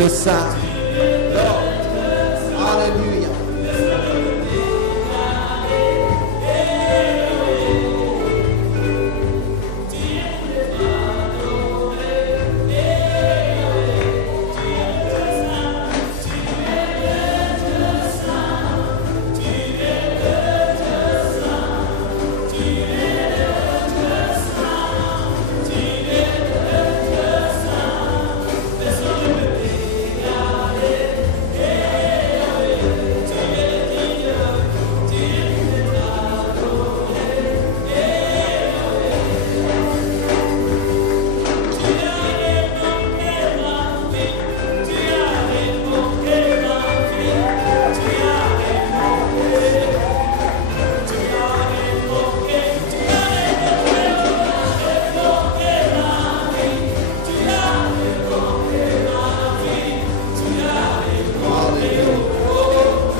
es saint. Lord, alléluia.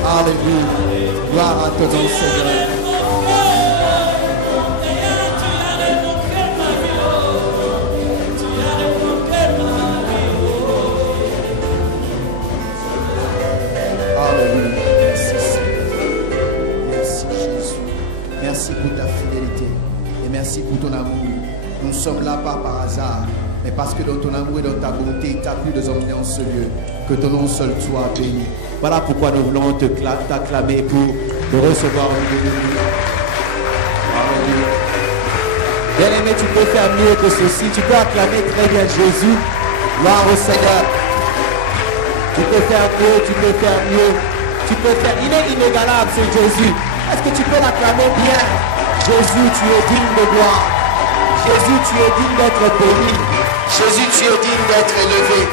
Alléluia. Gloire à ton nom, Seigneur. Alléluia. Merci, Seigneur. Merci, Jésus. Merci pour ta fidélité. Et merci pour ton amour. Nous sommes là pas par hasard, mais parce que dans ton amour et dans ta bonté, tu as pu nous emmener en ce lieu. Que ton nom seul soit béni. Voilà pourquoi nous voulons t'acclamer pour te recevoir au milieu de nous. Alléluia. Bien-aimé, tu peux faire mieux que ceci. Tu peux acclamer très bien Jésus. Gloire au Seigneur. Tu peux faire mieux, tu peux faire mieux. Tu peux faire. Il est inégalable, c'est Jésus. Est-ce que tu peux l'acclamer bien? Jésus, tu es digne de gloire. Jésus, tu es digne d'être béni. Jésus, tu es digne d'être élevé.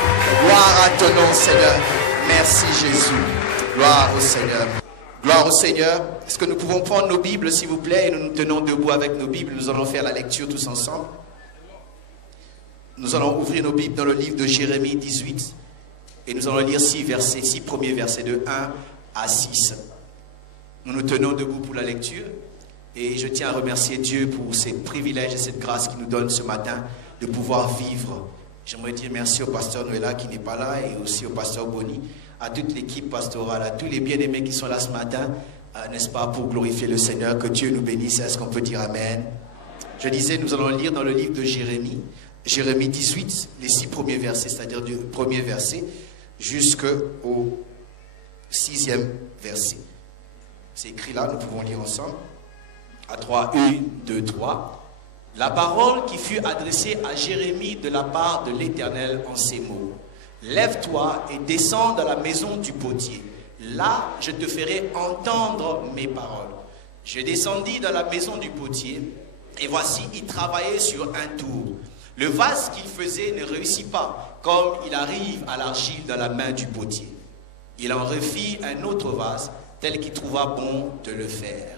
Gloire à ton nom, Seigneur. Merci, Jésus. Gloire au Seigneur. Gloire au Seigneur. Est-ce que nous pouvons prendre nos Bibles, s'il vous plaît, et nous nous tenons debout avec nos Bibles. Nous allons faire la lecture tous ensemble. Nous allons ouvrir nos Bibles dans le livre de Jérémie 18. Et nous allons lire 6 premiers versets de 1 à 6. Nous nous tenons debout pour la lecture. Et je tiens à remercier Dieu pour ces privilèges et cette grâce qu'il nous donne ce matin de pouvoir vivre. J'aimerais dire merci au pasteur Noëlla qui n'est pas là et aussi au pasteur Bonny, à toute l'équipe pastorale, à tous les bien-aimés qui sont là ce matin, n'est-ce pas, pour glorifier le Seigneur. Que Dieu nous bénisse. Est-ce qu'on peut dire Amen? Je disais, nous allons lire dans le livre de Jérémie, Jérémie 18, les 6 premiers versets, c'est-à-dire du premier verset jusqu'au 6e verset. C'est écrit là, nous pouvons lire ensemble. À 3, 1, 2, 3. La parole qui fut adressée à Jérémie de la part de l'Éternel en ces mots. Lève-toi et descends dans la maison du potier. Là, je te ferai entendre mes paroles. Je descendis dans la maison du potier, et voici, il travaillait sur un tour. Le vase qu'il faisait ne réussit pas, comme il arrive à l'argile dans la main du potier. Il en refit un autre vase, tel qu'il trouva bon de le faire.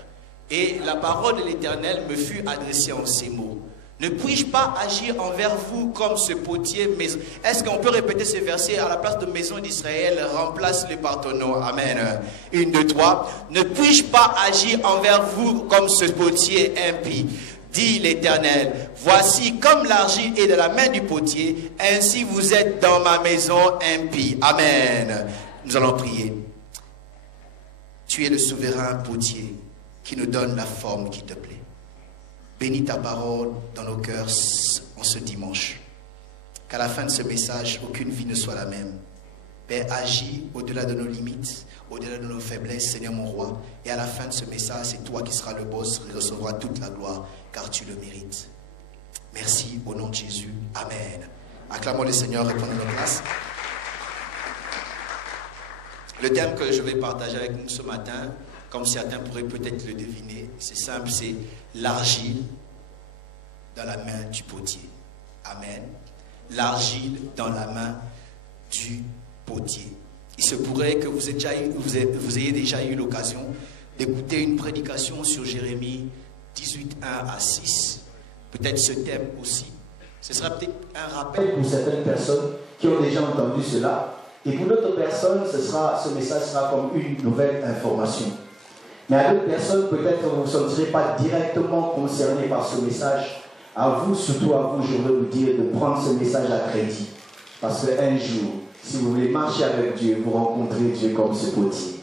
Et la parole de l'Éternel me fut adressée en ces mots. Ne puis-je pas agir envers vous comme ce potier maison? Est-ce qu'on peut répéter ce verset? À la place de maison d'Israël, remplace-le par ton nom. Amen. 1, 2, 3. Ne puis-je pas agir envers vous comme ce potier impie? Dit l'Éternel. Voici comme l'argile est de la main du potier, ainsi vous êtes dans ma maison impie. Amen. Nous allons prier. Tu es le souverain potier qui nous donne la forme qui te plaît. Bénis ta parole dans nos cœurs en ce dimanche. Qu'à la fin de ce message, aucune vie ne soit la même. Père, agis au-delà de nos limites, au-delà de nos faiblesses, Seigneur mon roi. Et à la fin de ce message, c'est toi qui seras le boss, qui recevra toute la gloire, car tu le mérites. Merci au nom de Jésus. Amen. Acclamons le Seigneur, répondons nos places. Le thème que je vais partager avec nous ce matin, comme certains pourraient peut-être le deviner, c'est simple, c'est l'argile dans la main du potier. Amen. L'argile dans la main du potier. Il se pourrait que vous ayez déjà eu l'occasion d'écouter une prédication sur Jérémie 18, 1 à 6. Peut-être ce thème aussi. Ce sera peut-être un rappel pour certaines personnes qui ont déjà entendu cela. Et pour d'autres personnes, ce message sera comme une nouvelle information. Mais à d'autres personnes, peut-être vous ne serez pas directement concernés par ce message. À vous, surtout à vous, je veux vous dire de prendre ce message à crédit. Parce qu'un jour, Si vous voulez marcher avec Dieu, vous rencontrez Dieu comme ce potier.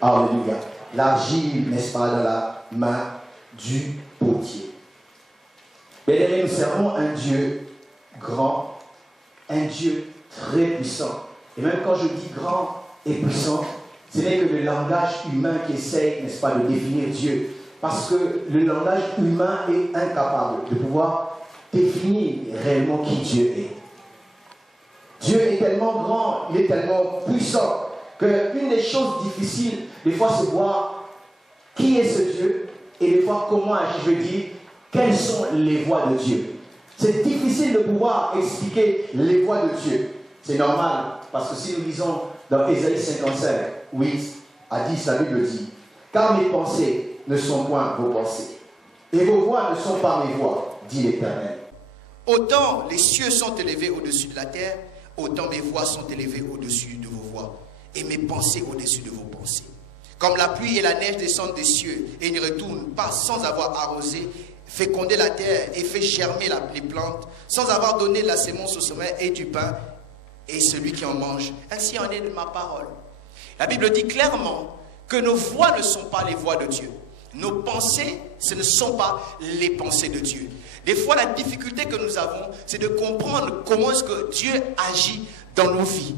Alléluia. L'argile, n'est-ce pas, dans la main du potier. Bien-aimés, nous servons un Dieu grand, un Dieu très puissant. Et même quand je dis grand et puissant, ce n'est que le langage humain qui essaye, n'est-ce pas, de définir Dieu. Parce que le langage humain est incapable de pouvoir définir réellement qui Dieu est. Dieu est tellement grand, il est tellement puissant, qu'une des choses difficiles, des fois, c'est voir qui est ce Dieu et des fois comment agir. Je veux dire, quelles sont les voies de Dieu. C'est difficile de pouvoir expliquer les voies de Dieu. C'est normal, parce que si nous lisons dans Ésaïe 55, 8 à 10, la Bible dit « Car mes pensées ne sont point vos pensées, et vos voies ne sont pas mes voies, dit l'Éternel. » Autant les cieux sont élevés au-dessus de la terre, autant mes voix sont élevées au-dessus de vos voix, et mes pensées au-dessus de vos pensées. Comme la pluie et la neige descendent des cieux, et ne retournent pas sans avoir arrosé, fécondé la terre et fait germer les plantes, sans avoir donné de la sémence au sommet et du pain, et celui qui en mange. Ainsi en est de ma parole. La Bible dit clairement que nos voix ne sont pas les voix de Dieu. Nos pensées, ce ne sont pas les pensées de Dieu. Des fois, la difficulté que nous avons, c'est de comprendre comment est-ce que Dieu agit dans nos vies.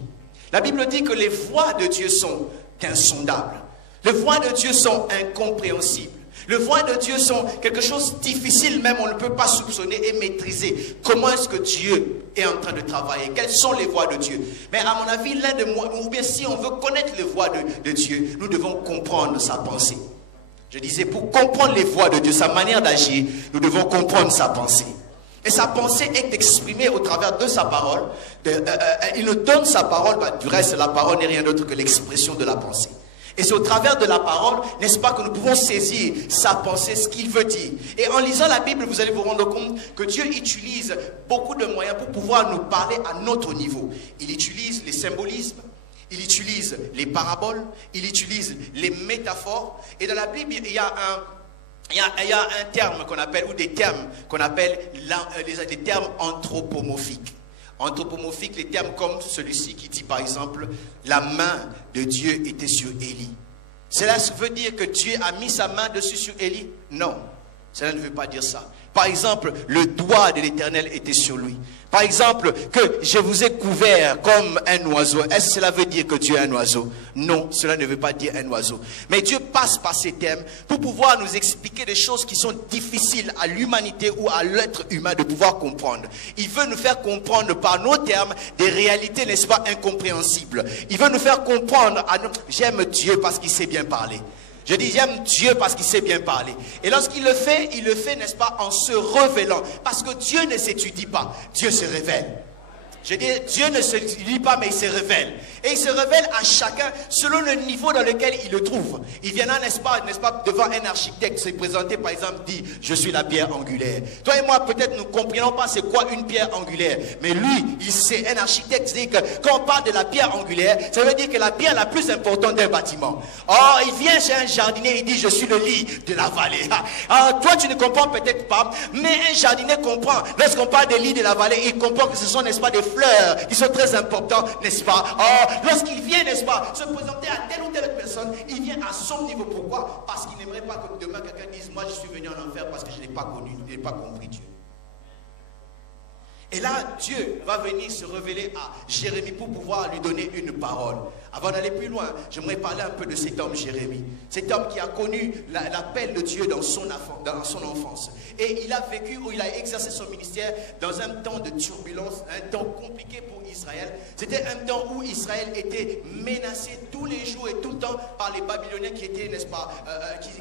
La Bible dit que les voix de Dieu sont insondables. Les voix de Dieu sont incompréhensibles. Les voix de Dieu sont quelque chose de difficile, même on ne peut pas soupçonner et maîtriser. Comment est-ce que Dieu est en train de travailler? Quelles sont les voix de Dieu? Mais à mon avis, l'un de moi, ou bien si on veut connaître les voix de Dieu, nous devons comprendre sa pensée. Je disais, pour comprendre les voix de Dieu, sa manière d'agir, nous devons comprendre sa pensée. Et sa pensée est exprimée au travers de sa parole. Il nous donne sa parole, du reste, la parole n'est rien d'autre que l'expression de la pensée. Et c'est au travers de la parole, n'est-ce pas, que nous pouvons saisir sa pensée, ce qu'il veut dire. Et en lisant la Bible, vous allez vous rendre compte que Dieu utilise beaucoup de moyens pour pouvoir nous parler à notre niveau. Il utilise les symbolismes, il utilise les paraboles, il utilise les métaphores. Et dans la Bible, il y a un terme qu'on appelle, ou des termes qu'on appelle les termes anthropomorphiques. Anthropomorphique, les termes comme celui-ci qui dit par exemple la main de Dieu était sur Élie. Cela veut dire que Dieu a mis sa main dessus sur Élie? Non, cela ne veut pas dire ça. Par exemple, le doigt de l'Éternel était sur lui. Par exemple, que je vous ai couvert comme un oiseau. Est-ce que cela veut dire que Dieu est un oiseau? Non, cela ne veut pas dire un oiseau. Mais Dieu passe par ces termes pour pouvoir nous expliquer des choses qui sont difficiles à l'humanité ou à l'être humain de pouvoir comprendre. Il veut nous faire comprendre par nos termes des réalités, n'est-ce pas, incompréhensibles. Il veut nous faire comprendre, j'aime Dieu parce qu'il sait bien parler. Je dis, j'aime Dieu parce qu'il sait bien parler. Et lorsqu'il le fait, n'est-ce pas, en se révélant. Parce que Dieu ne s'étudie pas, Dieu se révèle. Je dis, Dieu ne se dit pas, mais il se révèle. Et il se révèle à chacun selon le niveau dans lequel il le trouve. Il viendra, n'est-ce pas, devant un architecte, se présenter, par exemple, dit, je suis la pierre angulaire. Toi et moi, peut-être, nous ne comprenons pas c'est quoi une pierre angulaire. Mais lui, il sait, un architecte dit que quand on parle de la pierre angulaire, ça veut dire que la pierre la plus importante d'un bâtiment. Or, il vient chez un jardinier, il dit, je suis le lit de la vallée. Alors, toi, tu ne comprends peut-être pas, mais un jardinier comprend. Lorsqu'on parle des lits de la vallée, il comprend que ce sont, n'est-ce pas, des fleurs qui sont très importants, n'est-ce pas? Or, lorsqu'il vient, n'est-ce pas, se présenter à telle ou telle autre personne, il vient à son niveau. Pourquoi? Parce qu'il n'aimerait pas que demain quelqu'un dise, moi je suis venu en enfer parce que je n'ai pas connu, je n'ai pas compris Dieu. Et là, Dieu va venir se révéler à Jérémie pour pouvoir lui donner une parole. Avant d'aller plus loin, j'aimerais parler un peu de cet homme Jérémie. Cet homme qui a connu l'appel de Dieu dans son enfance. Et il a vécu, ou il a exercé son ministère dans un temps de turbulence, un temps compliqué pour Israël. C'était un temps où Israël était menacé tous les jours et tout le temps par les Babyloniens qui étaient, n'est-ce pas,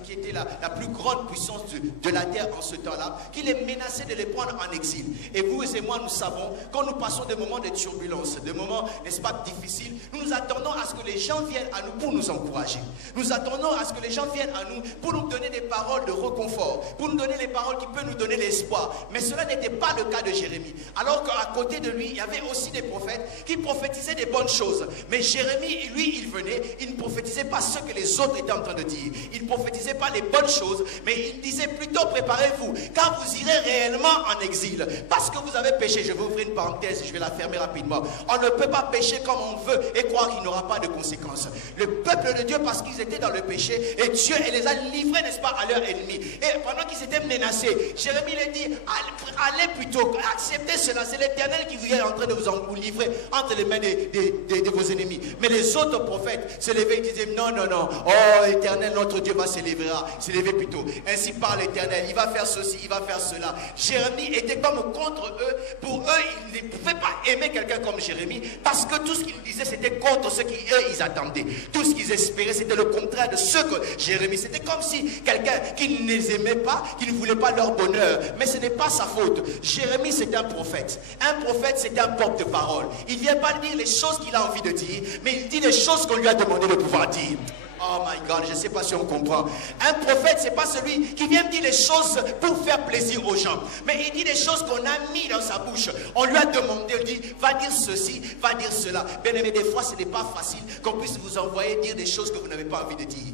qui étaient la plus grande puissance de la terre en ce temps-là, qui les menaçaient de les prendre en exil. Et vous et moi, nous savons, quand nous passons des moments de turbulence, des moments, n'est-ce pas, difficiles, nous nous attendons à ce que les gens viennent à nous pour nous encourager. Nous attendons à ce que les gens viennent à nous pour nous donner des paroles de réconfort, pour nous donner les paroles qui peuvent nous donner l'espoir. Mais cela n'était pas le cas de Jérémie. Alors qu'à côté de lui, il y avait aussi des prophètes qui prophétisaient des bonnes choses. Mais Jérémie, lui, il venait, il ne prophétisait pas ce que les autres étaient en train de dire. Il ne prophétisait pas les bonnes choses, mais il disait plutôt préparez-vous, car vous irez réellement en exil. Parce que vous avez péché. Je vais ouvrir une parenthèse, je vais la fermer rapidement. On ne peut pas pécher comme on veut et croire qu'il n'y aura pas de conséquences. Le peuple de Dieu, parce qu'ils étaient dans le péché, et Dieu les a livrés, n'est-ce pas, à leurs ennemis. Et pendant qu'ils étaient menacés, Jérémie leur dit, allez plutôt, acceptez cela. C'est l'Éternel qui vous est en train de vous livrer entre les mains de vos ennemis. Mais les autres prophètes se levaient et disaient, non, non, non, oh, Éternel, notre Dieu va s'élever plutôt. Ainsi parle l'Éternel, il va faire ceci, il va faire cela. Jérémie était comme contre eux. Pour eux, ils ne pouvaient pas aimer quelqu'un comme Jérémie, parce que tout ce qu'ils disaient, c'était contre ce qu'eux, ils attendaient. Tout ce qu'ils espéraient, c'était le contraire de ce que Jérémie. C'était comme si quelqu'un qui ne les aimait pas, qui ne voulait pas leur bonheur. Mais ce n'est pas sa faute. Jérémie, c'est un prophète. Un prophète, c'est un porte-parole. Il ne vient pas dire les choses qu'il a envie de dire, mais il dit les choses qu'on lui a demandé de pouvoir dire. Oh my God, je ne sais pas si on comprend. Un prophète, ce n'est pas celui qui vient dire les choses pour faire plaisir aux gens. Mais il dit des choses qu'on a mis dans sa bouche. On lui a demandé, il dit, va dire ceci, va dire cela. Bien aimé, des fois, ce n'est pas facile qu'on puisse vous envoyer dire des choses que vous n'avez pas envie de dire.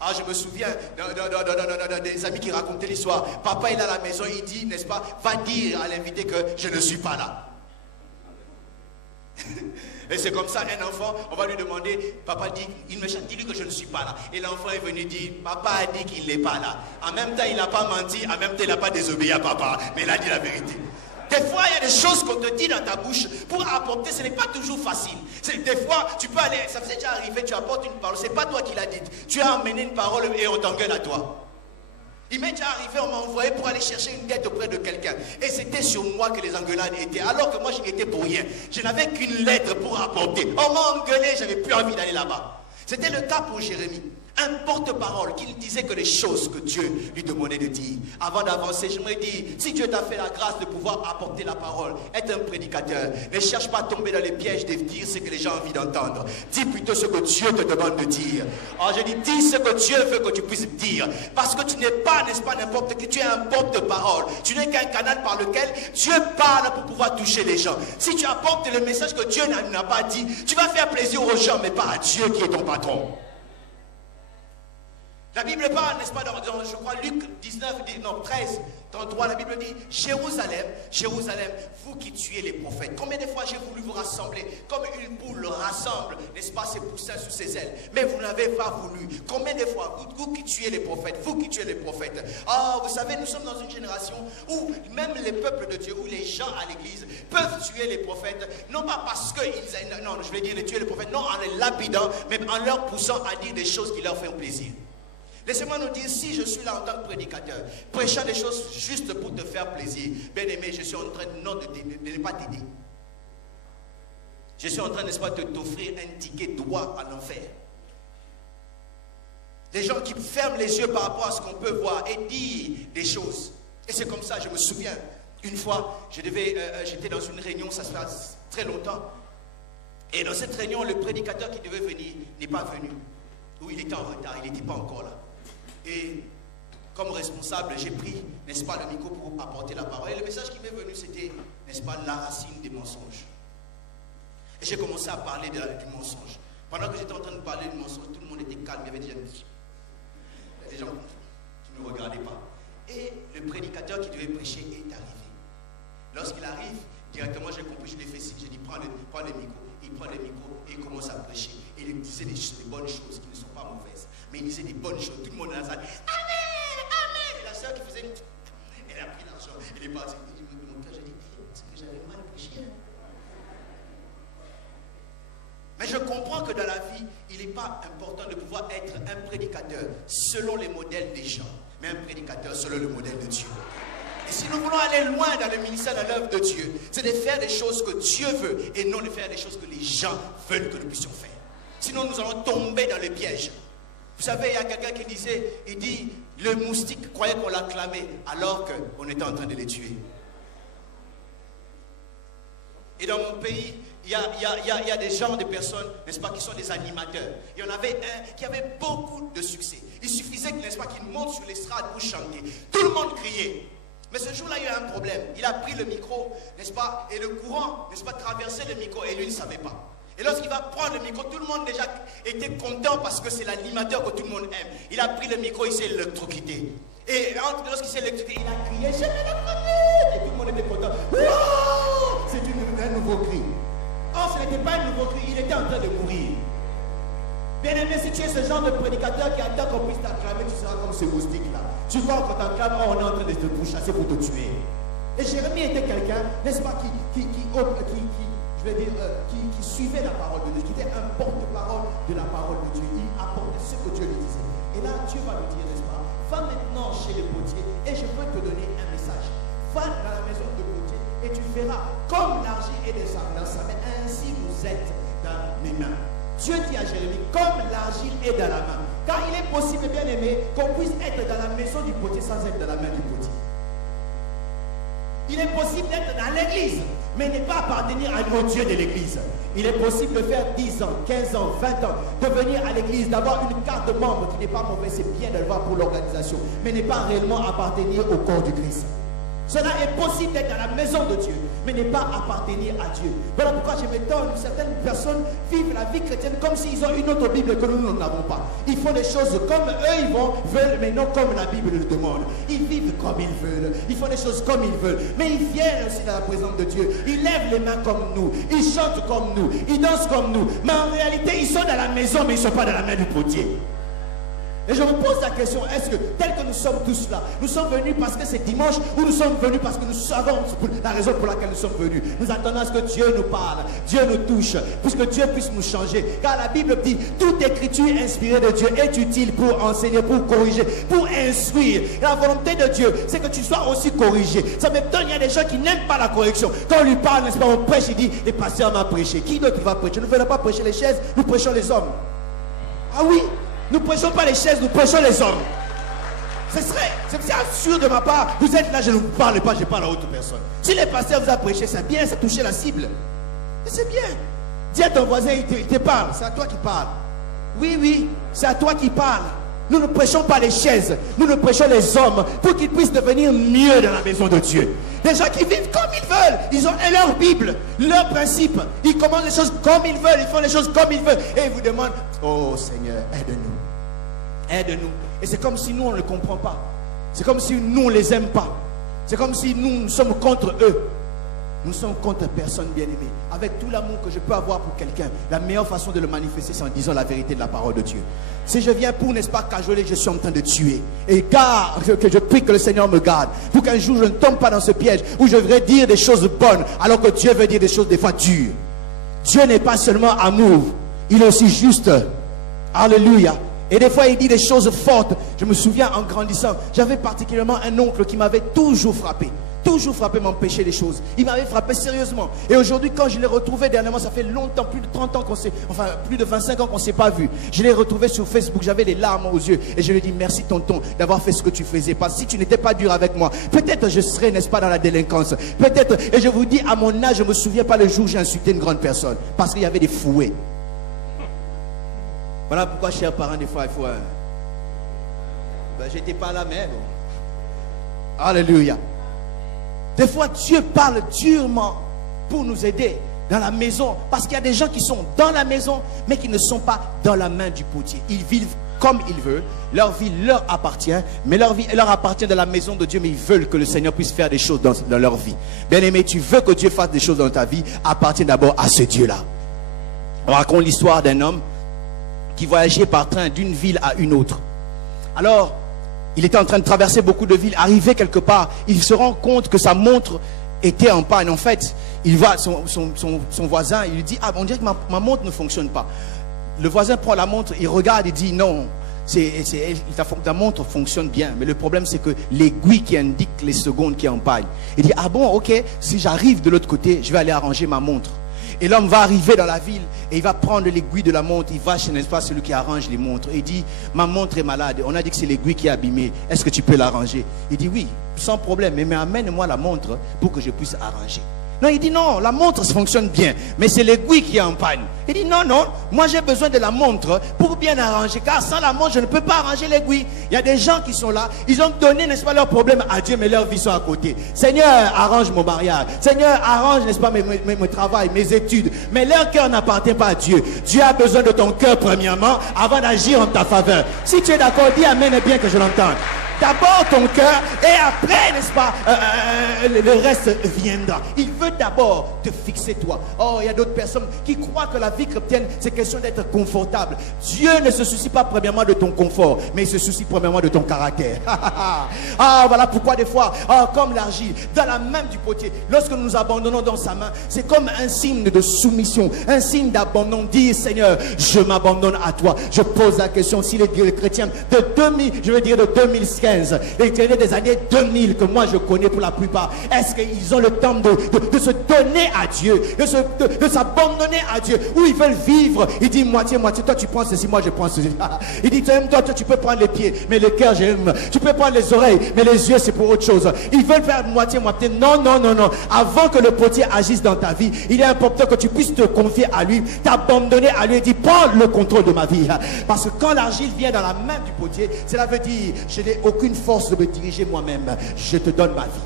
Ah, je me souviens des amis qui racontaient l'histoire. Papa, il est à la maison, il dit, n'est-ce pas, va dire à l'invité que je ne suis pas là. Et c'est comme ça, un enfant, on va lui demander, papa dit, il me chante, dis-lui que je ne suis pas là. Et l'enfant est venu dire, papa a dit qu'il n'est pas là. En même temps, il n'a pas menti, en même temps, il n'a pas désobéi à papa, mais il a dit la vérité. Des fois, il y a des choses qu'on te dit dans ta bouche pour apporter, ce n'est pas toujours facile. Des fois, tu peux aller, ça s'est déjà arrivé, tu apportes une parole, ce n'est pas toi qui l'as dite. Tu as amené une parole et on t'engueule à toi. Il m'est déjà arrivé, on m'a envoyé pour aller chercher une dette auprès de quelqu'un. Et c'était sur moi que les engueulades étaient. Alors que moi, je n'étais pour rien. Je n'avais qu'une lettre pour apporter. On m'a engueulé, je n'avais plus envie d'aller là-bas. C'était le cas pour Jérémie. Un porte-parole qui disait que les choses que Dieu lui demandait de dire. Avant d'avancer, j'aimerais dire, si Dieu t'a fait la grâce de pouvoir apporter la parole, être un prédicateur, ne cherche pas à tomber dans les pièges de dire ce que les gens ont envie d'entendre. Dis plutôt ce que Dieu te demande de dire. Alors je dis ce que Dieu veut que tu puisses dire. Parce que tu n'es pas, n'est-ce pas, n'importe qui, tu es un porte-parole. Tu n'es qu'un canal par lequel Dieu parle pour pouvoir toucher les gens. Si tu apportes le message que Dieu n'a pas dit, tu vas faire plaisir aux gens, mais pas à Dieu qui est ton patron. La Bible parle, n'est-ce pas, dans je crois, Luc 13, 33, la Bible dit, Jérusalem, Jérusalem, vous qui tuez les prophètes. Combien de fois j'ai voulu vous rassembler, comme une poule rassemble, n'est-ce pas, ses poussins sous ses ailes, mais vous n'avez pas voulu. Combien de fois, vous qui tuez les prophètes, vous qui tuez les prophètes. Ah, vous savez, nous sommes dans une génération où même les peuples de Dieu, où les gens à l'église peuvent tuer les prophètes, non pas parce qu'ils, non, je vais dire les tuer les prophètes, non en les lapidant, mais en leur poussant à dire des choses qui leur font plaisir. Laissez-moi nous dire, si je suis là en tant que prédicateur, prêchant des choses juste pour te faire plaisir, bien aimé, je suis en train de ne pas t'aider. Je suis en train, n'est-ce pas, de t'offrir un ticket droit à l'enfer. Des gens qui ferment les yeux par rapport à ce qu'on peut voir et dire des choses. Et c'est comme ça, je me souviens, une fois, j'étais dans une réunion, ça se passe très longtemps. Et dans cette réunion, le prédicateur qui devait venir n'est pas venu. Ou il était en retard, il n'était pas encore là. Et comme responsable, j'ai pris, n'est-ce pas, le micro pour apporter la parole. Et le message qui m'est venu, c'était, n'est-ce pas, la racine des mensonges. Et j'ai commencé à parler du mensonge. Pendant que j'étais en train de parler du mensonge, tout le monde était calme. Il y avait des gens qui ne me regardaient pas. Et le prédicateur qui devait prêcher est arrivé. Lorsqu'il arrive, directement j'ai compris, je l'ai fait signe. J'ai dit, prends le micro. Il prend le micro et il commence à prêcher. Et il disait des bonnes choses qui ne sont pas mauvaises. Mais il disait des bonnes choses. Tout le monde dans la salle, Amen, Amen. Et la sœur qui faisait, elle a pris l'argent. Elle est partie. Mon cœur, j'ai dit, c'est que j'avais mal prêché. Mais je comprends que dans la vie, il n'est pas important de pouvoir être un prédicateur selon les modèles des gens, mais un prédicateur selon le modèle de Dieu. Et si nous voulons aller loin dans le ministère de l'œuvre de Dieu, c'est de faire des choses que Dieu veut et non de faire des choses que les gens veulent que nous puissions faire. Sinon, nous allons tomber dans le piège. Vous savez, il y a quelqu'un qui disait, il dit, le moustique croyait qu'on l'acclamait alors qu'on était en train de les tuer. Et dans mon pays, il y a des gens, des personnes, n'est-ce pas, qui sont des animateurs. Il y en avait un qui avait beaucoup de succès. Il suffisait, n'est-ce pas, qu'il monte sur l'estrade pour chanter. Tout le monde criait. Mais ce jour-là, il y a eu un problème. Il a pris le micro, n'est-ce pas, et le courant, n'est-ce pas, traversait le micro, et lui, il ne savait pas. Et lorsqu'il va prendre le micro, tout le monde déjà était content parce que c'est l'animateur que tout le monde aime. Il a pris le micro, il s'est électrocuté. Et lorsqu'il s'est électrocuté, il a crié, je vais l'électrocuter. Et tout le monde était content. Wow! C'est un nouveau cri. Or, ce n'était pas un nouveau cri, il était en train de mourir. Bien aimé, si tu es ce genre de prédicateur qui attend qu'on puisse t'acclamer, tu seras comme ce moustique-là. Tu vois, quand t'acclames, on est en train de te chasser pour te tuer. Et Jérémie était quelqu'un, n'est-ce pas, qui suivait la parole de Dieu, qui était un porte-parole de la parole de Dieu. Il apportait ce que Dieu lui disait. Et là, Dieu va lui dire, n'est-ce pas, va maintenant chez les potiers et je veux te donner un message. Va dans la maison de potier et tu verras comme l'argile est dans sa main, ainsi vous êtes dans mes mains. Dieu dit à Jérémie, comme l'argile est dans la main. Car il est possible, bien aimé, qu'on puisse être dans la maison du potier sans être dans la main du potier. Il est possible d'être dans l'église, mais ne pas appartenir au Dieu de l'église. Il est possible de faire 10 ans, 15 ans, 20 ans, de venir à l'église, d'avoir une carte de membre qui n'est pas mauvaise, c'est bien de le voir pour l'organisation, mais ne pas réellement appartenir au corps du Christ. Cela est possible d'être dans la maison de Dieu, mais ne pas appartenir à Dieu. Voilà pourquoi je m'étonne, certaines personnes vivent la vie chrétienne comme s'ils ont une autre Bible que nous n'avons pas. Ils font des choses comme eux veulent, mais non comme la Bible le demande. Ils vivent comme ils veulent, ils font des choses comme ils veulent, mais ils viennent aussi dans la présence de Dieu. Ils lèvent les mains comme nous, ils chantent comme nous, ils dansent comme nous, mais en réalité ils sont dans la maison, mais ils ne sont pas dans la main du potier. Et je me pose la question, est-ce que, tel que nous sommes tous là, nous sommes venus parce que c'est dimanche ou nous sommes venus parce que nous savons la raison pour laquelle nous sommes venus? Nous attendons à ce que Dieu nous parle, Dieu nous touche, puisque Dieu puisse nous changer. Car la Bible dit, toute écriture inspirée de Dieu est utile pour enseigner, pour corriger, pour instruire. Et la volonté de Dieu, c'est que tu sois aussi corrigé. Ça m'étonne, il y a des gens qui n'aiment pas la correction. Quand on lui parle, n'est-ce pas, on prêche, il dit, les pasteurs m'ont prêché. Qui d'autre va prêcher? Nous ne venons pas prêcher les chaises, nous prêchons les hommes. Ah oui? Nous ne prêchons pas les chaises, nous prêchons les hommes. C'est absurde de ma part. Vous êtes là, je ne vous parle pas, je parle à autre personne. Si les pasteurs vous a prêché, c'est bien, c'est toucher la cible. Et c'est bien. Dis à ton voisin, il te parle, c'est à toi qui parle. Oui, oui, c'est à toi qui parle. Nous ne prêchons pas les chaises, nous ne prêchons les hommes pour qu'ils puissent devenir mieux dans la maison de Dieu. Des gens qui vivent comme ils veulent, ils ont leur Bible, leurs principes, ils commandent les choses comme ils veulent, ils font les choses comme ils veulent. Et ils vous demandent, oh Seigneur, aide-nous, aide-nous. Et c'est comme si nous on ne le comprend pas. C'est comme si nous on ne les aime pas. C'est comme si nous sommes contre eux. Nous sommes contre personne, bien-aimée. Avec tout l'amour que je peux avoir pour quelqu'un, la meilleure façon de le manifester, c'est en disant la vérité de la parole de Dieu. Si je viens pour, n'est-ce pas, cajoler, je suis en train de tuer. Et car que je prie que le Seigneur me garde, pour qu'un jour je ne tombe pas dans ce piège où je devrais dire des choses bonnes, alors que Dieu veut dire des choses des fois dures. Dieu n'est pas seulement amour, il est aussi juste. Alléluia. Et des fois il dit des choses fortes. Je me souviens en grandissant, j'avais particulièrement un oncle qui m'avait toujours frappé, m'empêcher des choses. Il m'avait frappé sérieusement. Et aujourd'hui, quand je l'ai retrouvé dernièrement, ça fait longtemps, plus de 30 ans qu'on s'est, enfin plus de 25 ans qu'on ne s'est pas vu. Je l'ai retrouvé sur Facebook, j'avais des larmes aux yeux. Et je lui ai dit, merci tonton d'avoir fait ce que tu faisais. Parce que si tu n'étais pas dur avec moi, peut-être je serais, n'est-ce pas, dans la délinquance. Peut-être, et je vous dis, à mon âge, je ne me souviens pas le jour où j'ai insulté une grande personne. Parce qu'il y avait des fouets. Voilà pourquoi, chers parents, des fois, il faut... j'étais pas là, mais bon. Alléluia. Des fois, Dieu parle durement pour nous aider dans la maison. Parce qu'il y a des gens qui sont dans la maison, mais qui ne sont pas dans la main du potier. Ils vivent comme ils veulent. Leur vie leur appartient, mais leur vie leur appartient de la maison de Dieu. Mais ils veulent que le Seigneur puisse faire des choses dans leur vie. Bien-aimé, tu veux que Dieu fasse des choses dans ta vie, appartient d'abord à ce Dieu-là. On raconte l'histoire d'un homme qui voyageait par train d'une ville à une autre. Alors, il était en train de traverser beaucoup de villes. Arrivé quelque part, il se rend compte que sa montre était en panne. En fait, il voit son voisin, il lui dit, ah, on dirait que ma montre ne fonctionne pas. Le voisin prend la montre, il regarde et dit, non, ta montre fonctionne bien. Mais le problème, c'est que l'aiguille qui indique les secondes qui est en panne. Il dit, ah bon, ok, si j'arrive de l'autre côté, je vais aller arranger ma montre. Et l'homme va arriver dans la ville et il va prendre l'aiguille de la montre. Il va chez, n'est-ce pas, celui qui arrange les montres. Et il dit, ma montre est malade. On a dit que c'est l'aiguille qui est abîmée. Est-ce que tu peux l'arranger? Il dit, oui, sans problème. Mais amène-moi la montre pour que je puisse arranger. Non, il dit non, la montre fonctionne bien, mais c'est l'aiguille qui est en panne. Il dit non, non, moi j'ai besoin de la montre pour bien arranger, car sans la montre, je ne peux pas arranger l'aiguille. Il y a des gens qui sont là, ils ont donné, n'est-ce pas, leurs problèmes à Dieu, mais leurs vies sont à côté. Seigneur, arrange mon mariage. Seigneur, arrange, n'est-ce pas, mon travail, mes études. Mais leur cœur n'appartient pas à Dieu. Dieu a besoin de ton cœur, premièrement, avant d'agir en ta faveur. Si tu es d'accord, dis amen, et bien que je l'entende. D'abord ton cœur et après, n'est-ce pas, le reste viendra. Il veut d'abord te fixer toi. Oh, il y a d'autres personnes qui croient que la vie chrétienne, c'est question d'être confortable. Dieu ne se soucie pas premièrement de ton confort, mais il se soucie premièrement de ton caractère. Ah, voilà pourquoi des fois, comme l'argile, dans la main du potier, lorsque nous nous abandonnons dans sa main, c'est comme un signe de soumission, un signe d'abandon. Dis, Seigneur, je m'abandonne à toi. Je pose la question, si les chrétiens de 2000, je veux dire de 2015, les chrétiens des années 2000 que moi je connais pour la plupart, est-ce qu'ils ont le temps de se donner à Dieu, de s'abandonner à Dieu, ou ils veulent vivre? Il dit moitié, moitié, toi tu prends ceci, moi je prends ceci. Il dit toi tu peux prendre les pieds, mais le cœur j'aime. Tu peux prendre les oreilles, mais les yeux c'est pour autre chose. Ils veulent faire moitié, moitié. Non, non, non, non. Avant que le potier agisse dans ta vie, il est important que tu puisses te confier à lui, t'abandonner à lui et dire prends le contrôle de ma vie. Parce que quand l'argile vient dans la main du potier, cela veut dire je n'ai aucune force de me diriger moi-même. Je te donne ma vie.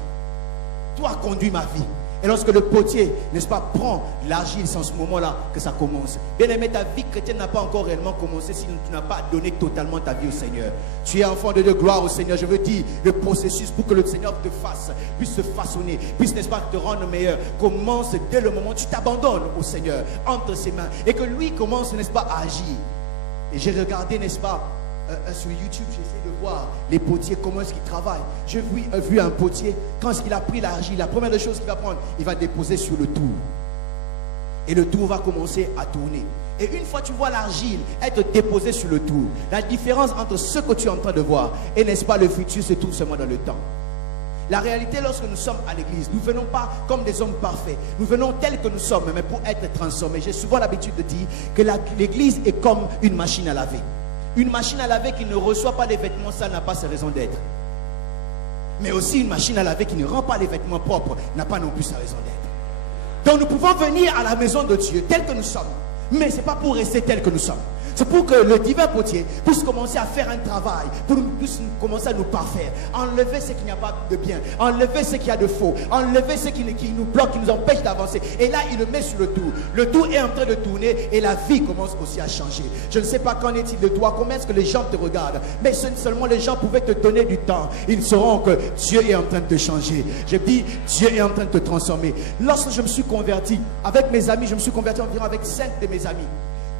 Toi conduis ma vie. Et lorsque le potier, n'est-ce pas, prend l'argile, c'est en ce moment-là que ça commence. Bien aimé, ta vie chrétienne n'a pas encore réellement commencé si tu n'as pas donné totalement ta vie au Seigneur. Tu es enfant de Dieu, gloire au Seigneur. Je veux dire, le processus pour que le Seigneur te fasse, puisse te façonner, puisse, n'est-ce pas, te rendre meilleur, commence dès le moment où tu t'abandonnes au Seigneur, entre ses mains, et que lui commence, n'est-ce pas, à agir. Et j'ai regardé, n'est-ce pas, sur YouTube, j'essaie de voir les potiers, comment est-ce qu'ils travaillent. J'ai vu un potier, quand il a pris l'argile, la première des choses qu'il va prendre, il va déposer sur le tour. Et le tour va commencer à tourner. Et une fois tu vois l'argile être déposée sur le tour, la différence entre ce que tu es en train de voir et, n'est-ce pas, le futur se trouve seulement dans le temps. La réalité, lorsque nous sommes à l'église, nous ne venons pas comme des hommes parfaits. Nous venons tels que nous sommes, mais pour être transformés. J'ai souvent l'habitude de dire que l'église est comme une machine à laver. Une machine à laver qui ne reçoit pas les vêtements, ça n'a pas sa raison d'être. Mais aussi une machine à laver qui ne rend pas les vêtements propres, n'a pas non plus sa raison d'être. Donc nous pouvons venir à la maison de Dieu tel que nous sommes, mais ce n'est pas pour rester tel que nous sommes. C'est pour que le divin potier puisse commencer à faire un travail, pour nous puisse commencer à nous parfaire, enlever ce qu'il n'y a pas de bien, enlever ce qu'il y a de faux, enlever ce qui nous bloque, qui nous empêche d'avancer. Et là, il le met sur le tour. Le tour est en train de tourner et la vie commence aussi à changer. Je ne sais pas qu'en est-il de toi, comment est-ce que les gens te regardent, mais seulement les gens pouvaient te donner du temps. Ils sauront que Dieu est en train de te changer. Je dis, Dieu est en train de te transformer. Lorsque je me suis converti, avec mes amis, je me suis converti environ avec 5 de mes amis.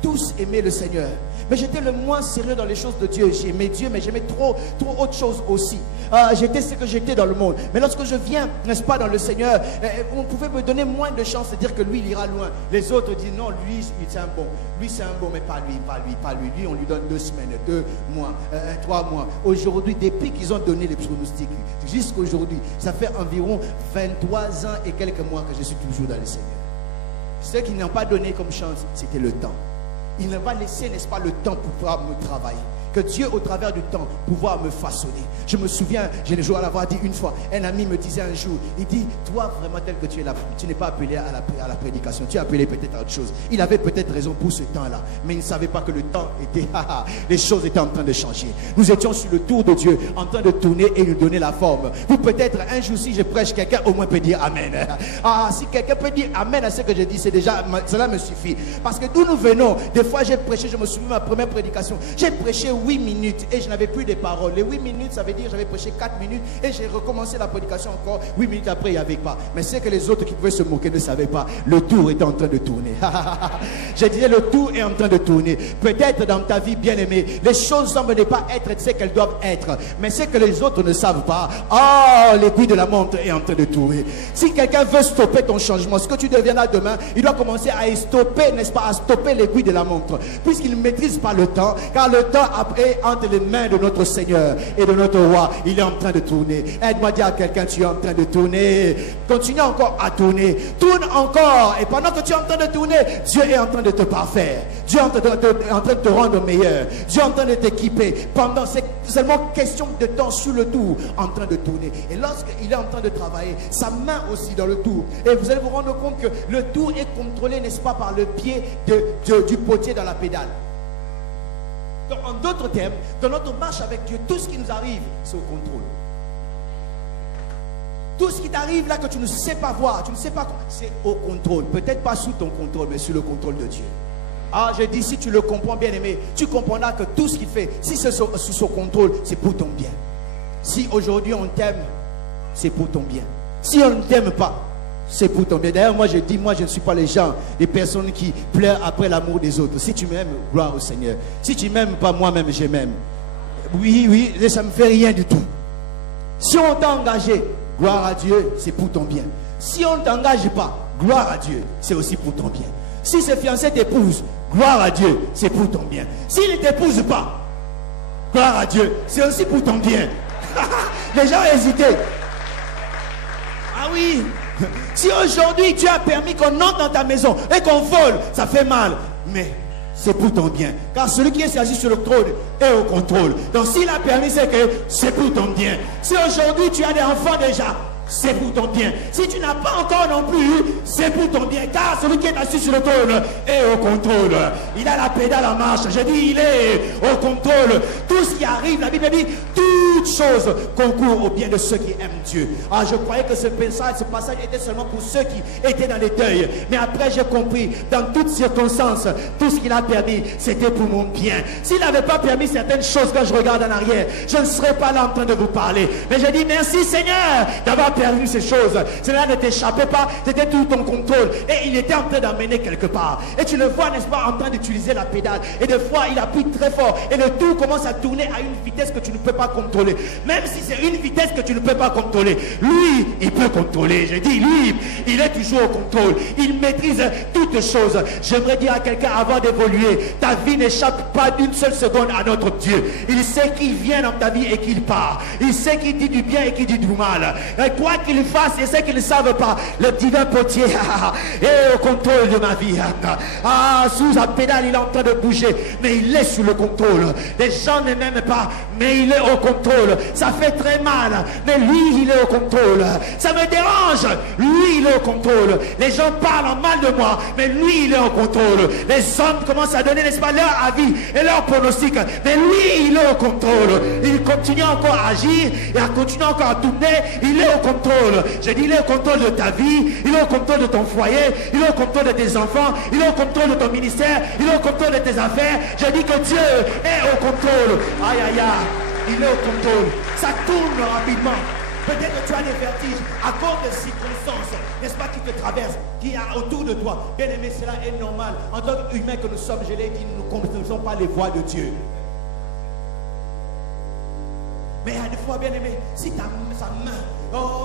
Tous aimaient le Seigneur, mais j'étais le moins sérieux dans les choses de Dieu. J'aimais Dieu, mais j'aimais trop autre chose aussi. J'étais ce que j'étais dans le monde. Mais lorsque je viens, n'est-ce pas, dans le Seigneur, on pouvait me donner moins de chance de dire que lui, il ira loin. Les autres disent non, lui, c'est un bon. Lui, c'est un bon, mais pas lui, pas lui, pas lui. Lui, on lui donne 2 semaines, 2 mois, 3 mois. Aujourd'hui, depuis qu'ils ont donné les pronostics, jusqu'aujourd'hui, ça fait environ 23 ans et quelques mois que je suis toujours dans le Seigneur. Ceux qui n'ont pas donné comme chance, c'était le temps. Il ne va laisser, n'est-ce pas, le temps pour pouvoir me travailler. Que Dieu, au travers du temps, pouvoir me façonner. Je me souviens, je ne dois l'avoir dit une fois, un ami me disait un jour, il dit, toi vraiment tel que tu es là, tu n'es pas appelé à la prédication, tu es appelé peut-être à autre chose. Il avait peut-être raison pour ce temps-là, mais il ne savait pas que le temps était, les choses étaient en train de changer. Nous étions sur le tour de Dieu, en train de tourner et nous donner la forme. Vous peut-être, un jour, si je prêche, quelqu'un au moins peut dire Amen. Si quelqu'un peut dire Amen à ce que je dis, c'est déjà, cela me suffit. Parce que d'où nous venons, des fois j'ai prêché, je me souviens de ma première prédication, j'ai prêché 8 minutes et je n'avais plus de paroles. Les 8 minutes, ça veut dire j'avais prêché 4 minutes et j'ai recommencé la prédication encore 8 minutes après, il n'y avait pas. Mais c'est que les autres qui pouvaient se moquer ne savaient pas. Le tour était en train de tourner. Je disais, le tour est en train de tourner. Peut-être dans ta vie, bien aimée, les choses semblent ne pas être ce qu'elles doivent être. Mais c'est que les autres ne savent pas. L'aiguille de la montre est en train de tourner. Si quelqu'un veut stopper ton changement, ce que tu deviendras demain, il doit commencer à stopper, n'est-ce pas, à stopper l'aiguille de la montre. Puisqu'il ne maîtrise pas le temps, car le temps après entre les mains de notre Seigneur et de notre roi, il est en train de tourner. Aide-moi à dire à quelqu'un, tu es en train de tourner. Continue encore à tourner. Tourne encore. Et pendant que tu es en train de tourner, Dieu est en train de te parfaire. Dieu est en train de te rendre meilleur. Dieu est en train de t'équiper. Pendant seulement question de temps sur le tour en train de tourner. Et lorsqu'il est en train de travailler, sa main aussi dans le tour. Et vous allez vous rendre compte que le tour est contrôlé, n'est-ce pas, par le pied du potier dans la pédale. Donc, en d'autres termes, dans notre marche avec Dieu, tout ce qui nous arrive, c'est au contrôle. Tout ce qui t'arrive là que tu ne sais pas voir, tu ne sais pas comment, c'est au contrôle. Peut-être pas sous ton contrôle, mais sous le contrôle de Dieu. Ah, je dis, si tu le comprends, bien aimé, tu comprendras que tout ce qu'il fait, si c'est sous son contrôle, c'est pour ton bien. Si aujourd'hui on t'aime, c'est pour ton bien. Si on ne t'aime pas, c'est pour ton bien. D'ailleurs, moi je dis, moi je ne suis pas les personnes qui pleurent après l'amour des autres. Si tu m'aimes, gloire au Seigneur. Si tu ne m'aimes pas, moi-même je m'aime. Oui, ça ne me fait rien du tout. Si on t'a engagé, gloire à Dieu, c'est pour ton bien. Si on ne t'engage pas, gloire à Dieu, c'est aussi pour ton bien. Si ce fiancé t'épouse, gloire à Dieu, c'est pour ton bien. S'il ne t'épouse pas, gloire à Dieu, c'est aussi pour ton bien. Les gens hésitaient. Ah oui. Si aujourd'hui Dieu a permis qu'on entre dans ta maison et qu'on vole, ça fait mal. Mais c'est pour ton bien. Car celui qui est assis sur le trône est au contrôle. Donc s'il a permis, c'est que c'est pour ton bien. Si aujourd'hui tu as des enfants déjà, c'est pour ton bien. Si tu n'as pas encore non plus, c'est pour ton bien. Car celui qui est assis sur le trône est au contrôle. Il a la pédale en marche. Je dis, il est au contrôle. Tout ce qui arrive, la Bible dit, toutes choses concourent au bien de ceux qui aiment Dieu. Ah, je croyais que ce passage était seulement pour ceux qui étaient dans les deuils. Mais après, j'ai compris, dans toutes circonstances, tout ce qu'il a permis, c'était pour mon bien. S'il n'avait pas permis certaines choses, quand je regarde en arrière, je ne serais pas là en train de vous parler. Mais je dis, merci Seigneur d'avoir perdu ces choses. Cela ne t'échappait pas, c'était tout ton contrôle. Et il était en train d'emmener quelque part. Et tu le vois, n'est-ce pas, en train d'utiliser la pédale. Et des fois, il appuie très fort. Et le tout commence à tourner à une vitesse que tu ne peux pas contrôler. Même si c'est une vitesse que tu ne peux pas contrôler, lui, il peut contrôler. Je dis, lui, il est toujours au contrôle. Il maîtrise toutes choses. J'aimerais dire à quelqu'un, avant d'évoluer, ta vie n'échappe pas d'une seule seconde à notre Dieu. Il sait qu'il vient dans ta vie et qu'il part. Il sait qu'il dit du bien et qu'il dit du mal. Et quoi qu'il fasse, et ceux qui ne savent pas, le divin potier est au contrôle de ma vie. Ah, sous la pédale, il est en train de bouger, mais il est sous le contrôle. Les gens ne m'aiment pas, mais il est au contrôle. Ça fait très mal, mais lui, il est au contrôle. Ça me dérange, lui, il est au contrôle. Les gens parlent en mal de moi, mais lui, il est au contrôle. Les hommes commencent à donner, n'est-ce pas, leur avis et leur pronostic, mais lui, il est au contrôle. Il continue encore à agir, et à continuer encore à tourner. Il est au contrôle. Je dis, il est au contrôle de ta vie, il est au contrôle de ton foyer, il est au contrôle de tes enfants, il est au contrôle de ton ministère, il est au contrôle de tes affaires. Je dis que Dieu est au contrôle. Aïe, aïe, aïe, il est au contrôle. Ça tourne rapidement. Peut-être que tu as des vertiges à cause des circonstances, n'est-ce pas, qui te traversent, qui y a autour de toi. Bien aimé, cela est normal. En tant qu'humains que nous sommes, je l'ai dit, nous ne comprenons pas les voies de Dieu. Mais à des fois, bien aimé, si sa main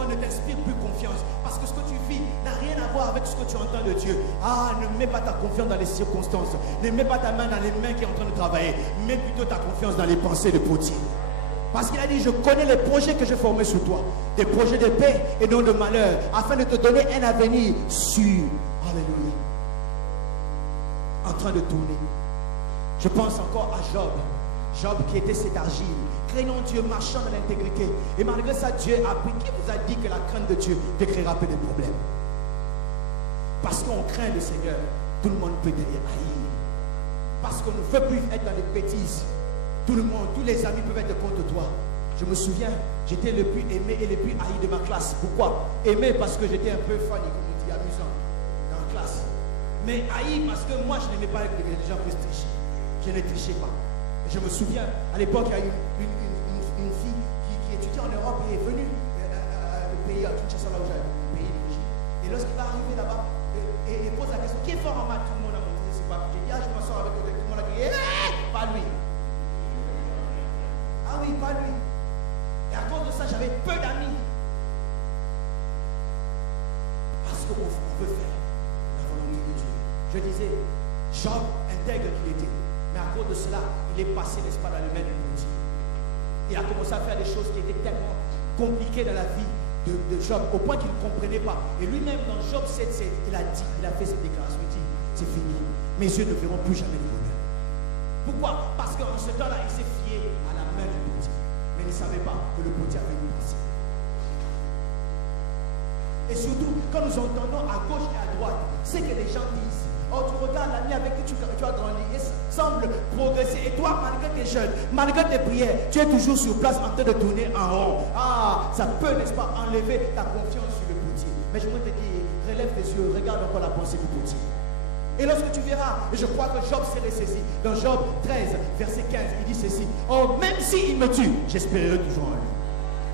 ne t'inspire plus confiance, parce que ce que tu vis n'a rien à voir avec ce que tu entends de Dieu. Ah, ne mets pas ta confiance dans les circonstances. Ne mets pas ta main dans les mains qui sont en train de travailler. Mets plutôt ta confiance dans les pensées de potier. Parce qu'il a dit, je connais les projets que j'ai formés sur toi. Des projets de paix et non de malheur, afin de te donner un avenir sûr. Alléluia. En train de tourner. Je pense encore à Job. Job qui était cet argile, craignant Dieu, marchant dans l'intégrité. Et malgré ça, Dieu a pris. Qui vous a dit que la crainte de Dieu te créera peu de problèmes? Parce qu'on craint le Seigneur, tout le monde peut te haïr. Parce qu'on ne veut plus être dans les bêtises. Tout le monde, tous les amis peuvent être contre toi. Je me souviens, j'étais le plus aimé et le plus haï de ma classe. Pourquoi? Aimé parce que j'étais un peu funny, comme on dit, amusant dans la classe. Mais haï parce que moi, je n'aimais pas que les gens puissent tricher. Je ne trichais pas. Je me souviens, à l'époque, il y a une fille qui étudiait en Europe et est venue au pays, à Kinshasa, là où j'avais, au pays d'origine. Et lorsqu'il va arriver là-bas, et pose la question, qui est fort en maths? Tout le monde a montré ses papiers. J'ai dit, ah, je m'en sors avec tout le monde a crié, pas lui. Ah oui, pas lui. Et à cause de ça, j'avais peu d'amis. Parce qu'on veut faire la volonté de Dieu. Je disais, Job, intègre qu'il était. Mais à cause de cela, il est passé, n'est-ce pas, dans le main du potier. Il a commencé à faire des choses qui étaient tellement compliquées dans la vie de Job, au point qu'il ne comprenait pas. Et lui-même, dans Job 7, il a dit, il a fait cette déclaration, il dit, c'est fini, mes yeux ne verront plus jamais le bonheur. Pourquoi? Parce qu'en ce temps-là, il s'est fié à la main du potier. mais ils ne savaient pas que le potier avait une pensée. Et surtout, quand nous entendons à gauche et à droite, c'est que les gens disent, oh, tu regardes l'ami avec qui tu as grandi et semble progresser. Et toi, malgré tes jeunes, malgré tes prières, tu es toujours sur place en train de tourner en rond. Ah, ça peut, n'est-ce pas, enlever ta confiance sur le potier. Mais je voudrais te dire, relève tes yeux, regarde encore la pensée du potier. Et lorsque tu verras, et je crois que Job s'est ressaisi, dans Job 13, verset 15, il dit ceci, oh, même s'il me tue, j'espérerai toujours en lui.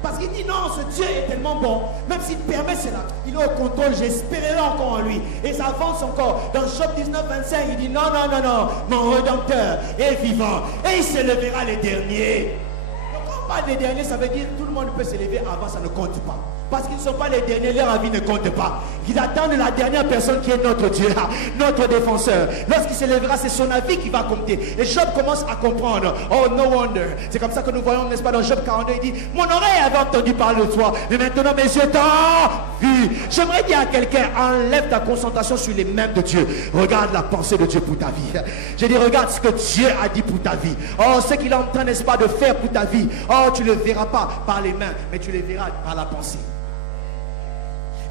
Parce qu'il dit non, ce Dieu est tellement bon, même s'il permet cela, il est au contrôle, j'espérerai encore en lui. Et ça avance encore. Dans Job 19, 25, il dit non, non, non, non, mon Rédempteur est vivant et il s'élèvera les derniers. Donc quand on parle des derniers, ça veut dire tout le monde peut s'élever avant, ça ne compte pas. Parce qu'ils ne sont pas les derniers, leur avis ne compte pas. Ils attendent la dernière personne qui est notre Dieu, notre défenseur. Lorsqu'il s'élèvera, c'est son avis qui va compter. Et Job commence à comprendre. Oh, no wonder. C'est comme ça que nous voyons, n'est-ce pas, dans Job 42, il dit, mon oreille avait entendu parler de toi, mais maintenant mes yeux t'ont vu. J'aimerais dire à quelqu'un, enlève ta concentration sur les mêmes de Dieu. Regarde la pensée de Dieu pour ta vie. Je dis, regarde ce que Dieu a dit pour ta vie. Oh, ce qu'il est en train, n'est-ce pas, de faire pour ta vie. Oh, tu ne le verras pas par les mains, mais tu le verras par la pensée.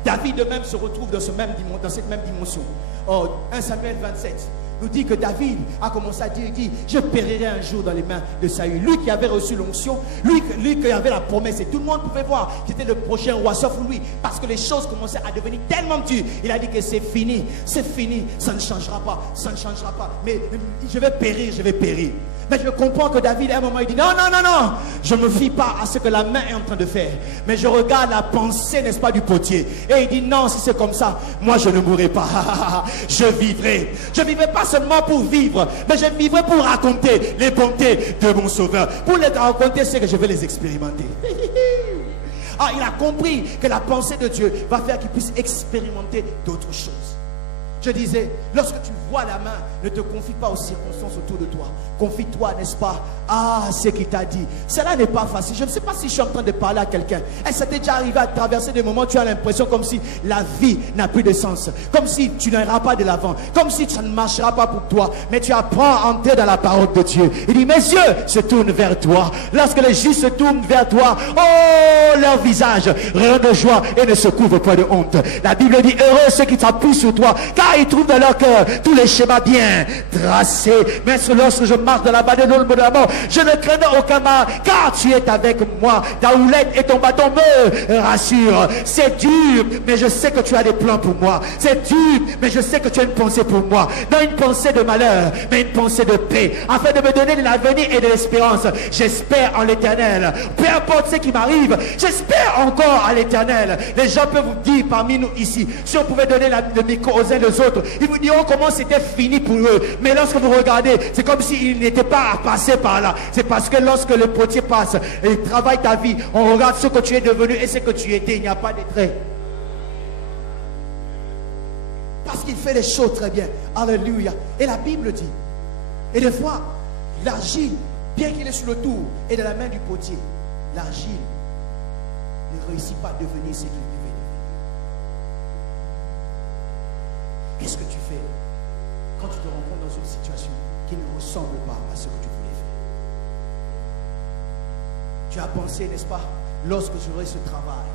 David de même se retrouve dans cette même dimension. Oh, 1 Samuel 27 nous dit que David a commencé à dire, il dit, je périrai un jour dans les mains de Saül. Lui qui avait reçu l'onction, lui qui avait la promesse, et tout le monde pouvait voir qu'il était le prochain roi, sauf lui, parce que les choses commençaient à devenir tellement dures. Il a dit que c'est fini, ça ne changera pas, ça ne changera pas. Mais je vais périr. Mais je comprends que David, à un moment, il dit, non, non, non, non, je ne me fie pas à ce que la main est en train de faire. Mais je regarde la pensée, n'est-ce pas, du potier. Et il dit, non, si c'est comme ça, moi je ne mourrai pas. Je vivrai. Je ne vivrai pas seulement pour vivre, mais je vivrai pour raconter les bontés de mon Sauveur. Pour les raconter, c'est que je vais les expérimenter. Ah, il a compris que la pensée de Dieu va faire qu'il puisse expérimenter d'autres choses. Je disais, lorsque tu vois la main, ne te confie pas aux circonstances autour de toi. Confie-toi, n'est-ce pas, à ce qu'il t'a dit. Cela n'est pas facile. Je ne sais pas si je suis en train de parler à quelqu'un. Et ça t'est déjà arrivé à traverser des moments où tu as l'impression comme si la vie n'a plus de sens. Comme si tu n'iras pas de l'avant. Comme si ça ne marchera pas pour toi. Mais tu apprends à entrer dans la parole de Dieu. Il dit, mes yeux se tournent vers toi. Lorsque les justes se tournent vers toi, oh, leur visage rayonne de joie et ne se couvre pas de honte. La Bible dit, heureux ceux qui s'appuient sur toi, car ils trouvent dans leur cœur tous les schémas bien tracés. Mais lorsque je marche dans la vallée de l'ombre de la mort, je ne crains aucun mal, car tu es avec moi. Ta houlette et ton bâton me rassurent. C'est dur, mais je sais que tu as des plans pour moi. C'est dur, mais je sais que tu as une pensée pour moi. Non une pensée de malheur, mais une pensée de paix, afin de me donner de l'avenir et de l'espérance. J'espère en l'Éternel. Peu importe ce qui m'arrive, j'espère encore à l'Éternel. Les gens peuvent vous dire parmi nous ici, si on pouvait donner le micro aux uns aux autres, ils vous diront comment c'était fini pour eux. Mais lorsque vous regardez, c'est comme s'ils n'étaient pas passés par là. C'est parce que lorsque le potier passe et il travaille ta vie, on regarde ce que tu es devenu et ce que tu étais. Il n'y a pas de trait. Parce qu'il fait les choses très bien. Alléluia. Et la Bible dit, et des fois, l'argile, bien qu'il est sur le tour et dans la main du potier, l'argile ne réussit pas à devenir ce qu'il devait devenir. Qu'est-ce que tu fais quand tu te rencontres dans une situation qui ne ressemble pas à ce que tu voulais faire? Tu as pensé, n'est-ce pas, lorsque j'aurai ce travail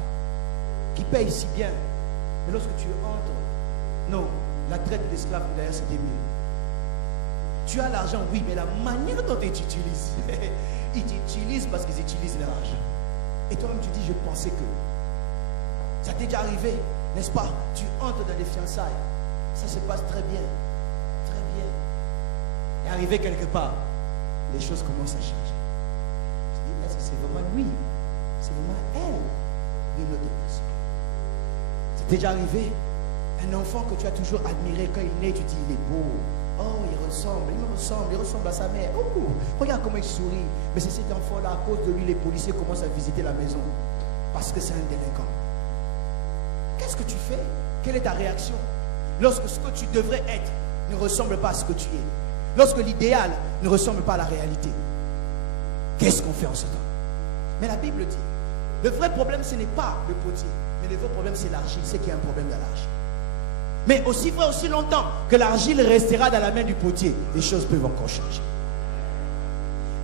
qui paye si bien, mais lorsque tu entres, non, la traite d'esclave d'ailleurs c'était mieux. Tu as l'argent, oui, mais la manière dont ils t'utilisent, ils t'utilisent parce qu'ils utilisent leur argent. Et toi-même tu dis, je pensais que. Ça t'est déjà arrivé, n'est-ce pas? Tu entres dans des fiançailles. Ça se passe très bien. Très bien. Et arrivé quelque part, les choses commencent à changer. Je dis, est-ce que c'est vraiment lui? C'est vraiment elle? Une autre personne. C'est déjà arrivé? Un enfant que tu as toujours admiré, quand il naît, tu dis, il est beau. Oh, il me ressemble à sa mère. Oh, regarde comment il sourit. Mais c'est cet enfant-là, à cause de lui, les policiers commencent à visiter la maison. Parce que c'est un délinquant. Qu'est-ce que tu fais? Quelle est ta réaction? Lorsque ce que tu devrais être ne ressemble pas à ce que tu es. Lorsque l'idéal ne ressemble pas à la réalité. Qu'est-ce qu'on fait en ce temps? Mais la Bible dit, le vrai problème ce n'est pas le potier, mais le vrai problème c'est l'argile, c'est qu'il y a un problème dans l'argile. Mais aussi vrai, aussi longtemps que l'argile restera dans la main du potier, les choses peuvent encore changer.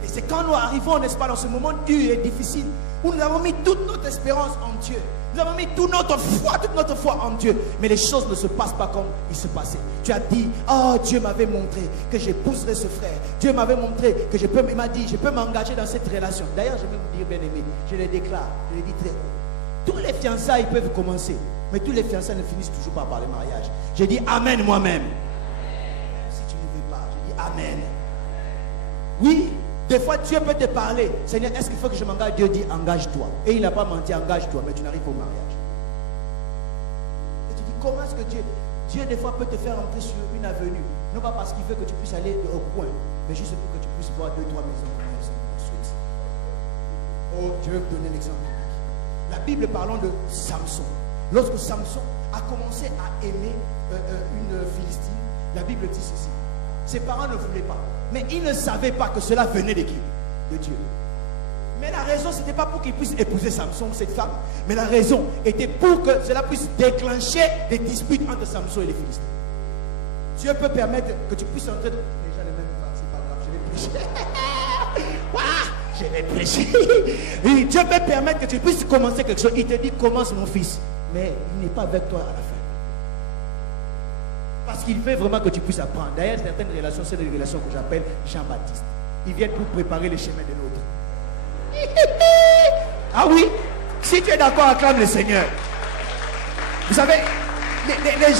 Et c'est quand nous arrivons, n'est-ce pas, dans ce moment dur et difficile, où nous avons mis toute notre espérance en Dieu. Nous avons mis toute notre foi en Dieu. Mais les choses ne se passent pas comme il se passait. Tu as dit, oh, Dieu m'avait montré que j'épouserais ce frère. Dieu m'avait montré que il m'a dit, je peux m'engager dans cette relation. D'ailleurs, je vais vous dire, bien aimé, je le déclare, je le dis très haut. Tous les fiançailles peuvent commencer, mais tous les fiançailles ne finissent toujours pas par le mariage. J'ai dit Amen moi-même. Si tu ne veux pas, je dis Amen. Oui, des fois Dieu peut te parler. Seigneur, est-ce qu'il faut que je m'engage? Dieu dit engage-toi. Et il n'a pas menti, engage-toi, mais tu n'arrives pas au mariage. Et tu dis, comment est-ce que Dieu des fois peut te faire entrer sur une avenue? Non pas parce qu'il veut que tu puisses aller au coin, mais juste pour que tu puisses voir 2-3 maisons ensuite. Oh, je vais vous donner l'exemple. La Bible parlant de Samson. Lorsque Samson a commencé à aimer une Philistine, la Bible dit ceci. Ses parents ne voulaient pas. Mais ils ne savaient pas que cela venait de qui? De Dieu. Mais la raison, ce n'était pas pour qu'il puisse épouser Samson, cette femme. Mais la raison était pour que cela puisse déclencher des disputes entre Samson et les Philistins. Dieu peut permettre que tu puisses entrer... Déjà le même pas, c'est pas grave, je vais prêcher. Je vais prêcher. Oui, Dieu peut permettre que tu puisses commencer quelque chose. Il te dit, commence mon fils. Mais il n'est pas avec toi à la fin. Parce qu'il veut vraiment que tu puisses apprendre. D'ailleurs, certaines relations, c'est des relations que j'appelle Jean-Baptiste. Ils viennent pour préparer le chemin de l'autre. Ah oui, si tu es d'accord, acclame le Seigneur. Vous savez, les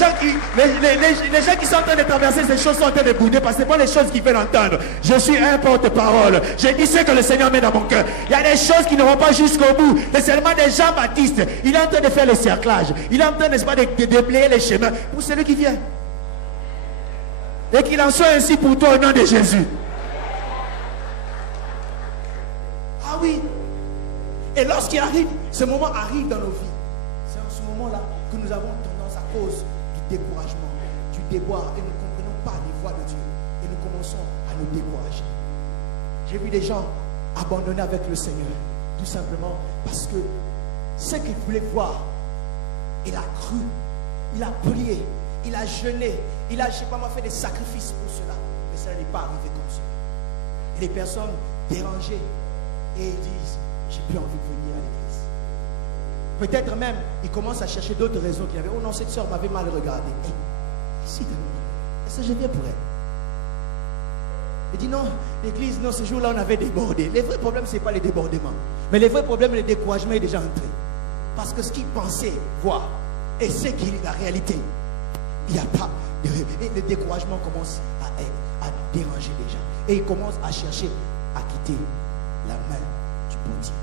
gens qui sont en train de traverser ces choses sont en train de bouder parce que ce n'est pas les choses qu'ils veulent entendre. Je suis un porte-parole. J'ai dit ce que le Seigneur met dans mon cœur. Il y a des choses qui ne vont pas jusqu'au bout. C'est seulement des Jean-Baptiste. Il est en train de faire le cerclage. Il est en train, n'est-ce pas, de déblayer les chemins pour celui qui vient. Et qu'il en soit ainsi pour toi au nom de Jésus. Ah oui. Et lorsqu'il arrive, ce moment arrive dans nos vies. C'est en ce moment-là que nous avons tendance à cause du découragement, du déboire, et nous ne comprenons pas les voies de Dieu. Et nous commençons à nous décourager. J'ai vu des gens abandonner avec le Seigneur, tout simplement parce que ce qu'il voulait voir, il a cru, il a prié, il a jeûné, il a, je ne sais pas moi, fait des sacrifices pour cela. Mais ça n'est pas arrivé comme ça. Et les personnes dérangées, et ils disent, j'ai plus envie de venir à l'église. Peut-être même, ils commencent à chercher d'autres raisons qu'il y avait. Oh non, cette soeur m'avait mal regardé. Et si, est-ce que je viens pour elle? Il dit non, l'église, non, ce jour-là, on avait débordé. Les vrais problèmes, ce n'est pas les débordements. Mais les vrais problèmes, le découragement est déjà entré. Parce que ce qu'il pensait voir, et c'est qu'il est la réalité. Il n'y a pas de... Et le découragement commence à déranger les gens. Et il commence à chercher à quitter la main du potier.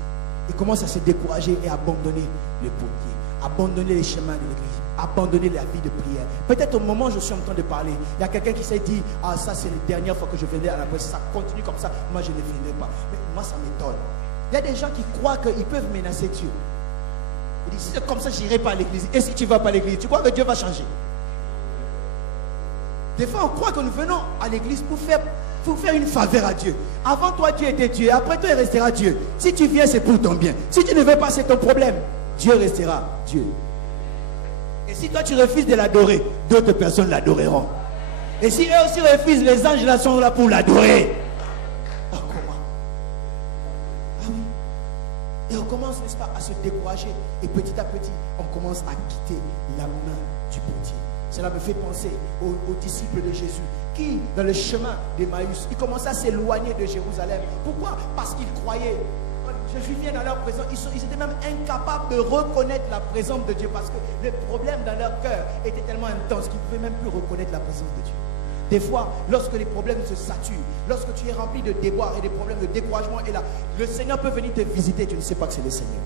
Il commence à se décourager et à abandonner le potier. Abandonner les chemins de l'église. Abandonner la vie de prière. Peut-être au moment où je suis en train de parler, il y a quelqu'un qui s'est dit, ah ça c'est la dernière fois que je venais à la presse, ça continue comme ça, moi je ne viendrai pas. Mais moi ça m'étonne. Il y a des gens qui croient qu'ils peuvent menacer Dieu. Ils disent, si c'est comme ça, je n'irai pas à l'église. Et si tu ne vas pas à l'église, tu crois que Dieu va changer? Des fois, on croit que nous venons à l'église pour faire une faveur à Dieu. Avant toi, Dieu était Dieu. Après toi, il restera Dieu. Si tu viens, c'est pour ton bien. Si tu ne veux pas, c'est ton problème. Dieu restera Dieu. Et si toi, tu refuses de l'adorer, d'autres personnes l'adoreront. Et si eux aussi refusent, les anges là sont là pour l'adorer. Ah, comment? Ah oui. Et on commence, n'est-ce pas, à se décourager. Et petit à petit, on commence à quitter la main du potier. Cela me fait penser aux disciples de Jésus qui, dans le chemin d'Emmaüs, ils commençaient à s'éloigner de Jérusalem. Pourquoi? Parce qu'ils croyaient. Quand Jésus vient dans leur présence, ils étaient même incapables de reconnaître la présence de Dieu parce que le problème dans leur cœur était tellement intense qu'ils ne pouvaient même plus reconnaître la présence de Dieu. Des fois, lorsque les problèmes se saturent, lorsque tu es rempli de déboires et des problèmes de découragement, et là, le Seigneur peut venir te visiter, tu ne sais pas que c'est le Seigneur.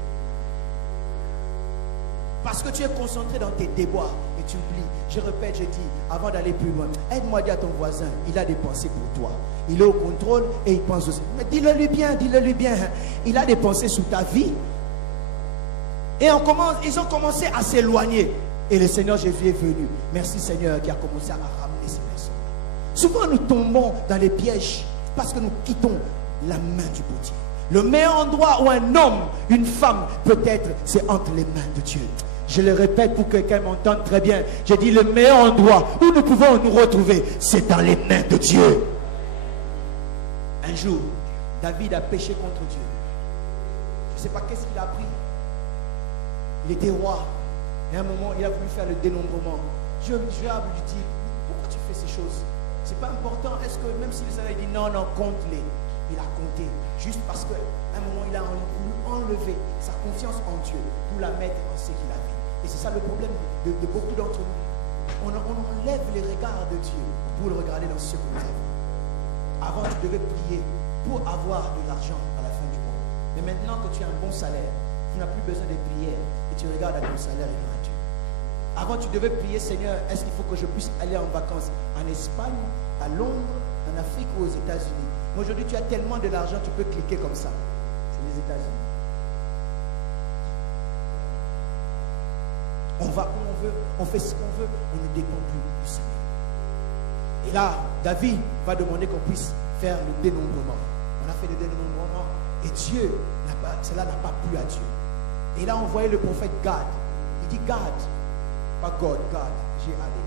Parce que tu es concentré dans tes déboires et tu oublies. Je répète, je dis, avant d'aller plus loin, aide-moi à dire à ton voisin, il a des pensées pour toi. Il est au contrôle et il pense aussi. Mais dis-le lui bien, dis-le lui bien. Il a des pensées sur ta vie. Et ils ont commencé à s'éloigner. Et le Seigneur Jésus est venu. Merci Seigneur qui a commencé à ramener ces personnes. Souvent nous tombons dans les pièges parce que nous quittons la main du potier. Le meilleur endroit où un homme, une femme peut être, c'est entre les mains de Dieu. Je le répète pour que quelqu'un m'entende très bien. J'ai dit le meilleur endroit où nous pouvons nous retrouver, c'est dans les mains de Dieu. Un jour, David a péché contre Dieu. Je ne sais pas qu'est-ce qu'il a pris. Il était roi. Et à un moment, il a voulu faire le dénombrement. Dieu lui dit, pourquoi tu fais ces choses? C'est pas important. Est-ce que même si le Seigneur dit non, compte-les. Il a compté. Juste parce qu'à un moment, il a voulu enlever sa confiance en Dieu pour la mettre en ce qu'il avait. Et c'est ça le problème de beaucoup d'entre nous. On enlève les regards de Dieu pour le regarder dans ce que nous avons. Avant, tu devais prier pour avoir de l'argent à la fin du mois. Mais maintenant que tu as un bon salaire, tu n'as plus besoin de prière et tu regardes à ton salaire et non à Dieu. Avant, tu devais prier, Seigneur, est-ce qu'il faut que je puisse aller en vacances en Espagne, à Londres, en Afrique ou aux États-Unis? Mais aujourd'hui, tu as tellement de l'argent, tu peux cliquer comme ça. C'est les États-Unis. On va où on veut, on fait ce qu'on veut, on ne dépend plus du Seigneur. Et là, David va demander qu'on puisse faire le dénombrement. On a fait le dénombrement et Dieu, cela n'a pas plu à Dieu. Et là, on voyait le prophète Gad. Il dit Gad, pas God, Gad, j'ai allé.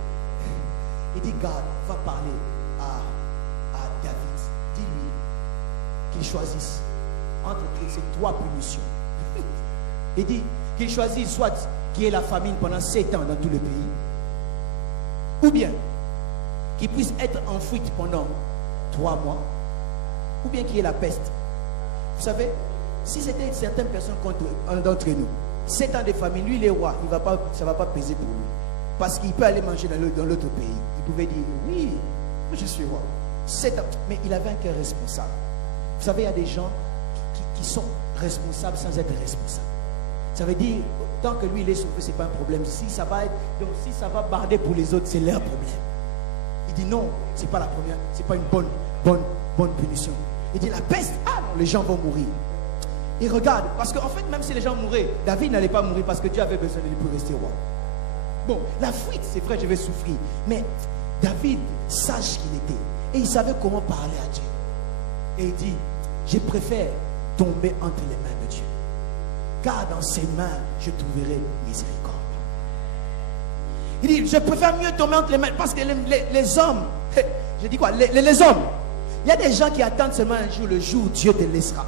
Il dit Gad, va parler à David. Dis-lui qu'il choisisse entre ces trois punitions. Il dit qu'il choisisse soit qu'il y ait la famine pendant 7 ans dans tout le pays, ou bien qu'il puisse être en fuite pendant 3 mois, ou bien qu'il y ait la peste. Vous savez, si c'était certaines personnes d'entre nous, 7 ans de famine, lui il est roi, ça ne va pas peser pour lui. Parce qu'il peut aller manger dans l'autre pays. Il pouvait dire, oui, je suis roi. 7 ans, mais il avait un cœur responsable. Vous savez, il y a des gens qui sont responsables sans être responsables. Ça veut dire, tant que lui il est sauvé, ce n'est pas un problème. Si ça va barder pour les autres, c'est leur problème. Il dit non, ce n'est pas la première, ce n'est pas une bonne punition. Il dit la peste, ah non, les gens vont mourir. Il regarde, parce qu'en fait, même si les gens mouraient, David n'allait pas mourir parce que Dieu avait besoin de lui pour rester roi. Bon, la fuite, c'est vrai, je vais souffrir. Mais David, sage qu'il était, et il savait comment parler à Dieu. Et il dit, je préfère tomber entre les mains de Dieu. Car dans ses mains, je trouverai miséricorde. Il dit, je préfère mieux tomber entre les mains, parce que les hommes, je dis quoi, les hommes, il y a des gens qui attendent seulement un jour, le jour où Dieu te laissera.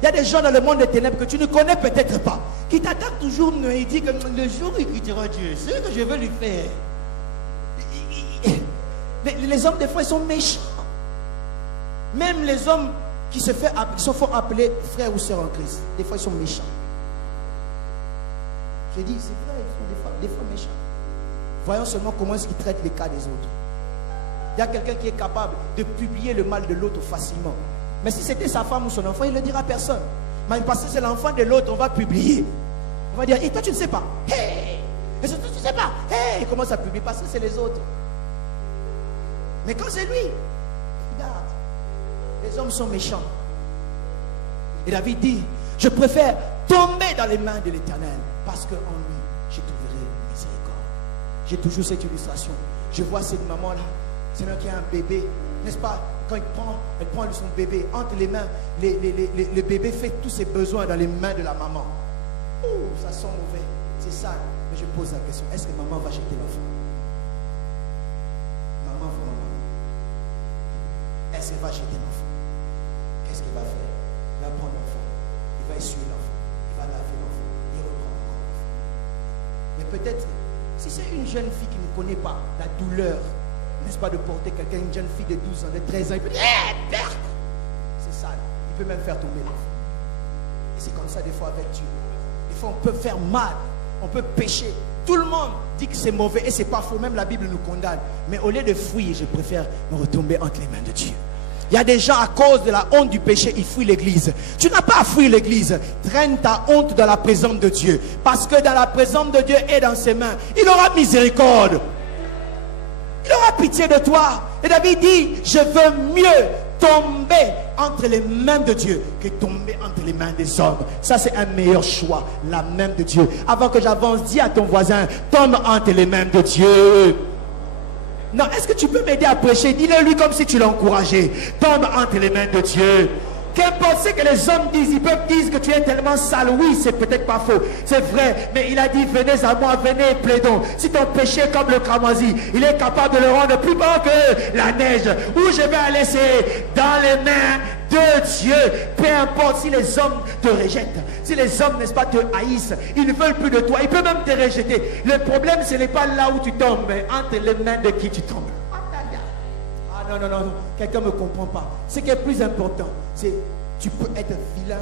Il y a des gens dans le monde des ténèbres que tu ne connais peut-être pas, qui t'attendent toujours, mais il dit que le jour où il dira Dieu, c'est ce que je veux lui faire. Les hommes, des fois, ils sont méchants. Même les hommes qui se font appeler frères ou sœurs en Christ, des fois, ils sont méchants. Je dis, c'est vrai, ils sont des fois méchants. Voyons seulement comment est-ce qu'ils traitent les cas des autres. Il y a quelqu'un qui est capable de publier le mal de l'autre facilement. Mais si c'était sa femme ou son enfant, il ne le dira à personne. Mais parce que c'est l'enfant de l'autre, on va publier. On va dire, et toi tu ne sais pas. Hey! Et surtout tu ne sais pas. Hey! Il commence à publier parce que c'est les autres. Mais quand c'est lui, regarde, les hommes sont méchants. Et David dit, je préfère tomber dans les mains de l'Éternel parce qu'en lui, je trouverai miséricorde. J'ai toujours cette illustration. Je vois cette maman-là, c'est là qui a un bébé, n'est-ce pas? Quand elle prend son bébé entre les mains, le bébé fait tous ses besoins dans les mains de la maman. Oh, ça sent mauvais, c'est sale. Mais je pose la question, est-ce que maman va jeter l'enfant? Maman vraiment. Est-ce qu'elle va jeter l'enfant? Qu'est-ce qu'il va faire? Il va prendre l'enfant, il va essuyer l'enfant, il va laver l'enfant, il reprend encore l'enfant. Mais peut-être, si c'est une jeune fille qui ne connaît pas la douleur, n'est-ce pas, de porter quelqu'un, une jeune fille de 12 ans, de 13 ans, il peut dire, c'est sale. Il peut même faire tomber l'enfant. Et c'est comme ça des fois avec Dieu. Des fois on peut faire mal, on peut pécher. Tout le monde dit que c'est mauvais et c'est pas faux, même la Bible nous condamne. Mais au lieu de fuir, je préfère me retomber entre les mains de Dieu. Il y a des gens à cause de la honte du péché, ils fuient l'église. Tu n'as pas à fuir l'église. Traîne ta honte dans la présence de Dieu. Parce que dans la présence de Dieu et dans ses mains, il aura miséricorde. Il aura pitié de toi. Et David dit, je veux mieux tomber entre les mains de Dieu que tomber entre les mains des hommes. Ça, c'est un meilleur choix, la main de Dieu. Avant que j'avance, dis à ton voisin, tombe entre les mains de Dieu. Non, est-ce que tu peux m'aider à prêcher? Dis-le lui comme si tu l'as encouragé. Tombe entre les mains de Dieu. Qu'importe ce que les hommes disent, ils peuvent dire que tu es tellement sale. Oui, c'est peut-être pas faux, c'est vrai. Mais il a dit, venez à moi, venez et plaidons. Si ton péché est comme le cramoisi, il est capable de le rendre plus bas que la neige. Où je vais aller, c'est dans les mains de de Dieu, peu importe si les hommes te rejettent, si les hommes, n'est-ce pas, te haïssent, ils ne veulent plus de toi, ils peuvent même te rejeter. Le problème, ce n'est pas là où tu tombes, mais entre les mains de qui tu tombes. Ah non, non, non, non. Quelqu'un ne me comprend pas. Ce qui est plus important, c'est tu peux être vilain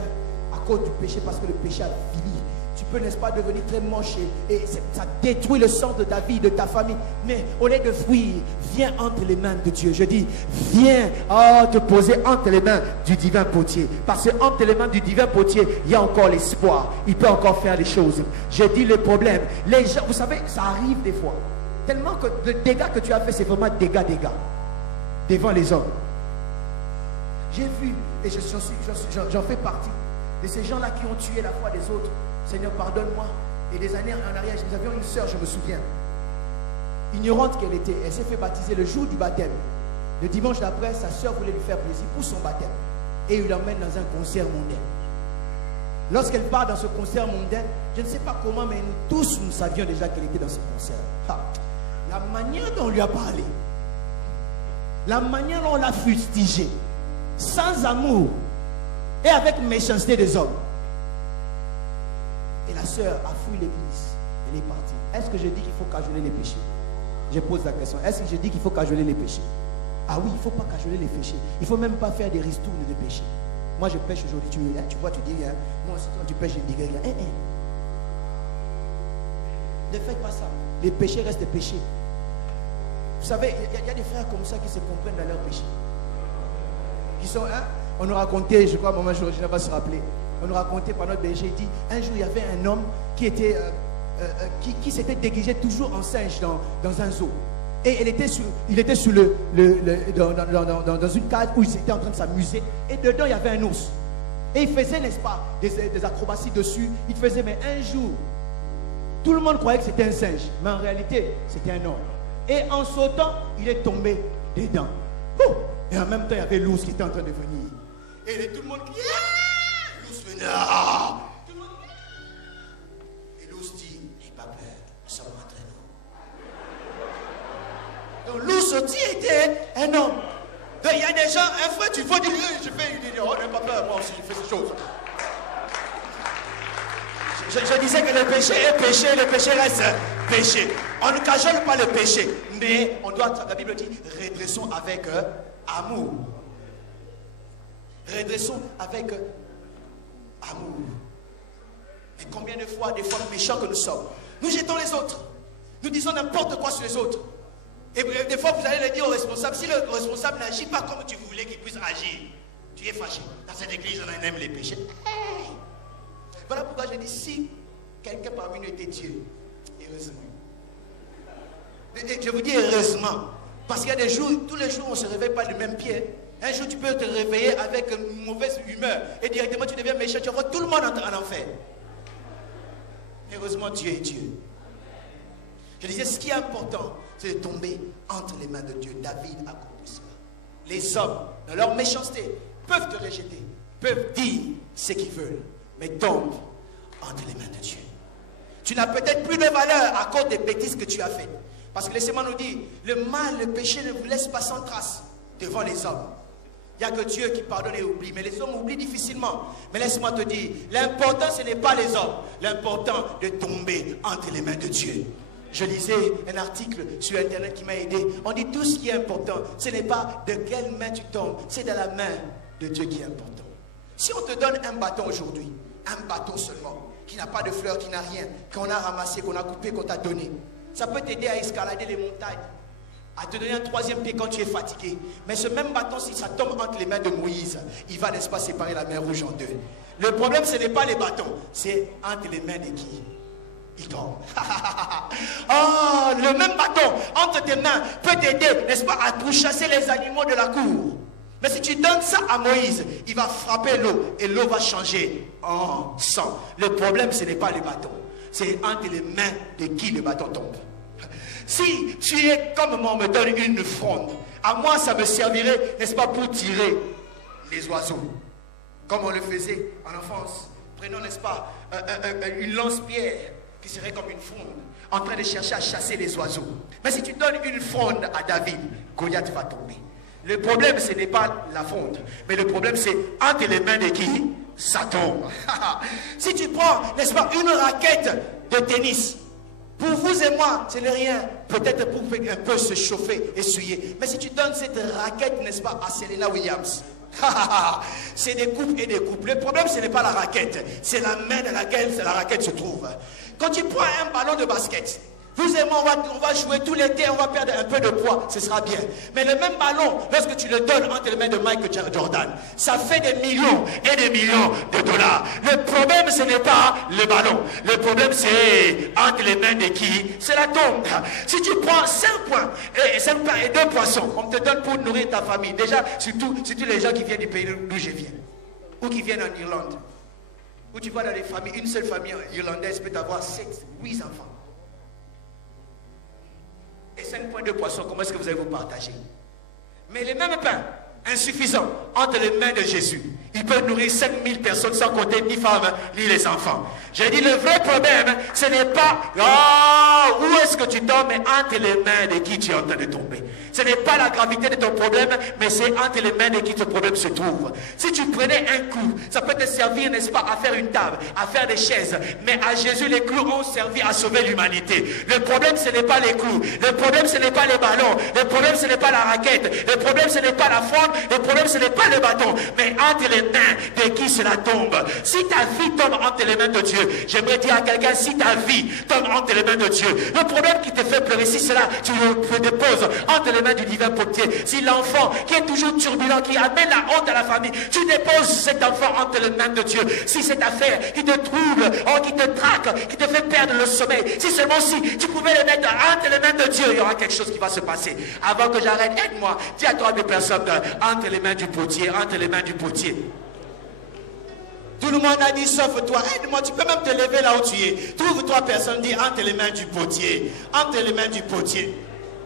à cause du péché parce que le péché a fini. Tu peux, n'est-ce pas, devenir très moche et ça détruit le sens de ta vie, de ta famille. Mais au lieu de fuir, viens entre les mains de Dieu. Je dis, viens te poser entre les mains du divin potier. Parce que entre les mains du divin potier, il y a encore l'espoir. Il peut encore faire des choses. Je dis le problème. Les gens, vous savez, ça arrive des fois. Tellement que le dégât que tu as fait, c'est vraiment dégâts devant les hommes. J'ai vu, et j'en fais partie, de ces gens-là qui ont tué la foi des autres. Seigneur, pardonne-moi. Et des années en arrière, nous avions une sœur, je me souviens, ignorante qu'elle était. Elle s'est fait baptiser le jour du baptême. Le dimanche d'après, sa sœur voulait lui faire plaisir pour son baptême. Et il l'emmène dans un concert mondain. Lorsqu'elle part dans ce concert mondain, je ne sais pas comment, mais nous tous, nous savions déjà qu'elle était dans ce concert. La manière dont on lui a parlé, la manière dont on l'a fustigé, sans amour et avec méchanceté des hommes. Et la sœur a fui l'église. Elle est partie. Est-ce que je dis qu'il faut cajoler les péchés? Je pose la question. Est-ce que je dis qu'il faut cajoler les péchés? Ah oui, il ne faut pas cajoler les péchés. Il ne faut même pas faire des ristournes de péché. Moi, je pêche aujourd'hui. Tu vois, tu dis rien. Moi aussi, quand tu pêches, je dis rien. Ne faites pas ça. Les péchés restent des péchés. Vous savez, il y a des frères comme ça qui se comprennent dans leurs péchés. Qui sont, on nous racontait, je crois, maman Georgina va se rappeler. On nous racontait par notre berger, il dit, un jour il y avait un homme qui était, qui s'était déguisé toujours en singe dans un zoo. Et il était dans une cage où il était en train de s'amuser. Et dedans il y avait un ours. Et il faisait, n'est-ce pas, des acrobaties dessus. Il faisait, mais un jour, tout le monde croyait que c'était un singe. Mais en réalité, c'était un homme. Et en sautant, il est tombé dedans. Et en même temps, il y avait l'ours qui était en train de venir. Et tout le monde criait. L'ours venait. Tout le monde criait. Et l'ours dit, n'aie pas peur, nous sommes entre nous. Donc l'ours aussi était un homme. Donc il y a des gens, un frère, tu vas dire, je fais une idée. Oh, n'aie pas peur, moi aussi, je fais ces choses. Je disais que le péché est péché, le péché reste péché. On ne cajole pas le péché, mais on doit, la Bible dit, redressons avec amour. Redressons avec amour. Mais combien de fois, des fois méchants que nous sommes, nous jetons les autres. Nous disons n'importe quoi sur les autres. Et des fois, vous allez le dire au responsable. Si le responsable n'agit pas comme tu voulais qu'il puisse agir, tu es fâché. Dans cette église, on aime les péchés. Hey! Voilà pourquoi je dis, si quelqu'un parmi nous était Dieu, heureusement. Je vous dis heureusement. Parce qu'il y a des jours, tous les jours, on ne se réveille pas du même pied. Un jour, tu peux te réveiller avec une mauvaise humeur. Et directement, tu deviens méchant. Tu vois tout le monde en enfer. Heureusement, Dieu est Dieu. Je disais, ce qui est important, c'est de tomber entre les mains de Dieu. David a compris cela. Les hommes, dans leur méchanceté, peuvent te rejeter, peuvent dire ce qu'ils veulent, mais tombe entre les mains de Dieu. Tu n'as peut-être plus de valeur à cause des bêtises que tu as faites. Parce que laissez-moi nous dire, le mal, le péché ne vous laisse pas sans trace devant les hommes. Il n'y a que Dieu qui pardonne et oublie, mais les hommes oublient difficilement. Mais laisse-moi te dire, l'important ce n'est pas les hommes, l'important de tomber entre les mains de Dieu. Je lisais un article sur internet qui m'a aidé. On dit tout ce qui est important, ce n'est pas de quelle main tu tombes, c'est dans la main de Dieu qui est important. Si on te donne un bâton aujourd'hui, un bâton seulement, qui n'a pas de fleurs, qui n'a rien, qu'on a ramassé, qu'on a coupé, qu'on t'a donné, ça peut t'aider à escalader les montagnes, à te donner un troisième pied quand tu es fatigué. Mais ce même bâton, si ça tombe entre les mains de Moïse, il va, n'est-ce pas, séparer la mer Rouge en deux. Le problème, ce n'est pas les bâtons, c'est entre les mains de qui il tombe. Oh, le même bâton entre tes mains peut t'aider, n'est-ce pas, à pourchasser les animaux de la cour. Mais si tu donnes ça à Moïse, il va frapper l'eau et l'eau va changer en sang. Le problème, ce n'est pas les bâtons, c'est entre les mains de qui le bâton tombe. Si tu es comme moi, on me donne une fronde, à moi ça me servirait, n'est-ce pas, pour tirer les oiseaux. Comme on le faisait en enfance. Prenons, n'est-ce pas, une lance-pierre qui serait comme une fronde, en train de chercher à chasser les oiseaux. Mais si tu donnes une fronde à David, Goliath va tomber. Le problème, ce n'est pas la fonte, mais le problème, c'est entre les mains de qui? Satan. Si tu prends, n'est-ce pas, une raquette de tennis, pour vous et moi, ce n'est rien. Peut-être pour un peu se chauffer, essuyer. Mais si tu donnes cette raquette, n'est-ce pas, à Serena Williams, c'est des coupes et des coupes. Le problème, ce n'est pas la raquette, c'est la main dans laquelle la raquette se trouve. Quand tu prends un ballon de basket, vous et moi, on va jouer tout l'été, on va perdre un peu de poids, ce sera bien. Mais le même ballon, lorsque tu le donnes entre les mains de Michael Jordan, ça fait des millions et des millions de dollars. Le problème, ce n'est pas le ballon. Le problème, c'est entre les mains de qui? C'est la tombe. Si tu prends 5 pains et 2 poissons, on te donne pour nourrir ta famille. Déjà, surtout les gens qui viennent du pays d'où je viens, ou qui viennent en Irlande, où tu vois dans les familles, une seule famille irlandaise peut avoir 7, 8 enfants. Et 5 points de poisson, comment est-ce que vous allez vous partager? Mais les mêmes pains, insuffisants, entre les mains de Jésus, il peut nourrir 5000 personnes sans compter ni femmes, ni les enfants. J'ai dit, le vrai problème, ce n'est pas où est-ce que tu tombes, mais entre les mains de qui tu es en train de tomber. Ce n'est pas la gravité de ton problème, mais c'est entre les mains de qui ton problème se trouve. Si tu prenais un clou, ça peut te servir, n'est-ce pas, à faire une table, à faire des chaises. Mais à Jésus, les clous ont servi à sauver l'humanité. Le problème, ce n'est pas les clous. Le problème, ce n'est pas les ballons. Le problème, ce n'est pas la raquette. Le problème, ce n'est pas la fronde. Le problème, ce n'est pas le bâton. Mais entre les mains de qui cela tombe. Si ta vie tombe entre les mains de Dieu, j'aimerais dire à quelqu'un, si ta vie tombe entre les mains de Dieu, le problème qui te fait pleurer, si cela, tu le déposes entre les mains du divin potier. Si l'enfant qui est toujours turbulent, qui amène la honte à la famille, tu déposes cet enfant entre les mains de Dieu. Si cette affaire qui te trouble, qui te traque, qui te fait perdre le sommeil, si seulement si tu pouvais le mettre entre les mains de Dieu, il y aura quelque chose qui va se passer. Avant que j'arrête, aide-moi, dis à toi des personnes entre les mains du potier, entre les mains du potier. Tout le monde a dit sauf toi. Aide-moi, tu peux même te lever là où tu es. Trouve 3 personnes, dis entre les mains du potier. Entre les mains du potier.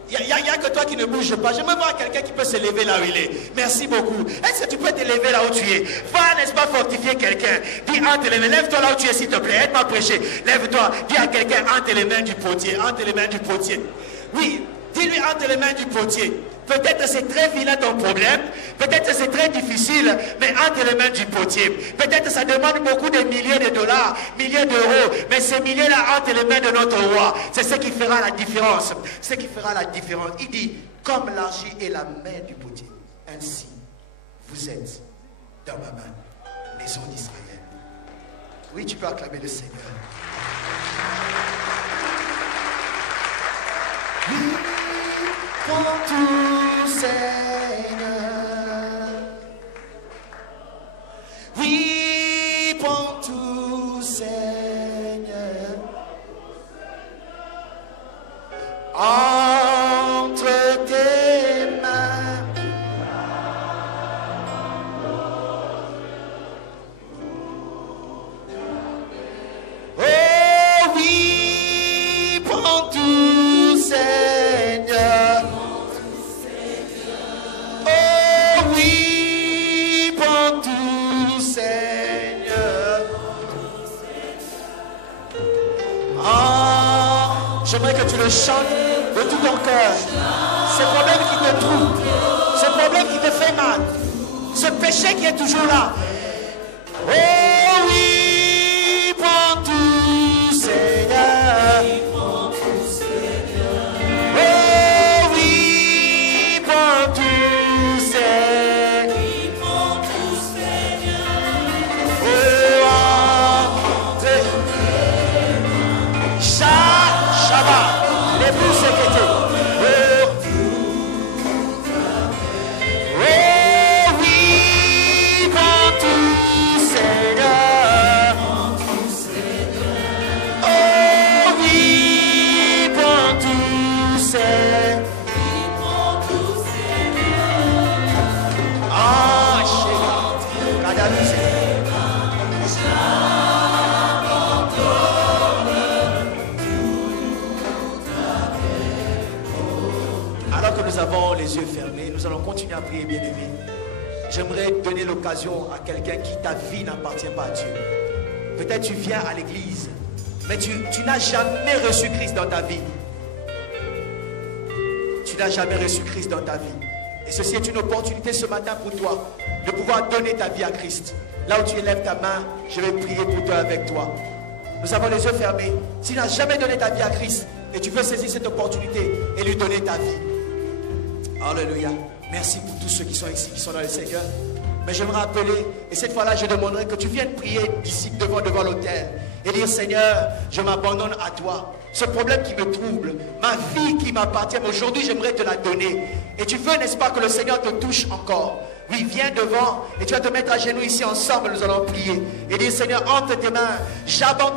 Il n'y a que toi qui ne bouge pas. J'aimerais voir quelqu'un qui peut se lever là où il est. Merci beaucoup. Est-ce que tu peux te lever là où tu es? Va, n'est-ce pas, fortifier quelqu'un. Dis entre les mains. Lève-toi là où tu es, s'il te plaît. Aide-moi à prêcher. Lève-toi. Dis à quelqu'un entre les mains du potier. Entre les mains du potier. Oui, dis-lui entre les mains du potier. Peut-être c'est très vilain ton problème, peut-être c'est très difficile, mais entre les mains du potier. Peut-être ça demande beaucoup de milliers de dollars, milliers d'euros, mais ces milliers-là entre les mains de notre roi, c'est ce qui fera la différence. Ce qui fera la différence. Il dit, comme l'argile est la main du potier, ainsi vous êtes dans ma main, maison d'Israël. Oui, tu peux acclamer le Seigneur. Prends tout, Seigneur. Oui, prends tout, Seigneur. Entre tes mains. Oh oui, prends tout, Seigneur. J'aimerais que tu le chantes de tout ton cœur. Ce problème qui te trouble, ce problème qui te fait mal, ce péché qui est toujours là. Oh oui, prends tout, Seigneur. Oh oui, prends tout, Seigneur. Les bouches séquetées. Oh oui, prends tout, Seigneur. Oh oui, prends tout, Seigneur. Ah, chérie, madame, alors que nous avons les yeux fermés, nous allons continuer à prier, bien-aimés. J'aimerais donner l'occasion à quelqu'un qui ta vie n'appartient pas à Dieu. Peut-être tu viens à l'église, mais tu n'as jamais reçu Christ dans ta vie. Tu n'as jamais reçu Christ dans ta vie. Et ceci est une opportunité ce matin pour toi de pouvoir donner ta vie à Christ. Là où tu élèves ta main, je vais prier pour toi avec toi. Nous avons les yeux fermés. Si tu n'as jamais donné ta vie à Christ et tu veux saisir cette opportunité et lui donner ta vie. Alléluia. Merci pour tous ceux qui sont ici, qui sont dans le Seigneur. Mais j'aimerais appeler, et cette fois-là, je demanderai que tu viennes prier d'ici devant l'autel et dire, Seigneur, je m'abandonne à toi. Ce problème qui me trouble, ma vie qui m'appartient, aujourd'hui, j'aimerais te la donner. Et tu veux, n'est-ce pas, que le Seigneur te touche encore? Oui, viens devant et tu vas te mettre à genoux ici ensemble, nous allons prier. Et dire, Seigneur, entre tes mains, j'abandonne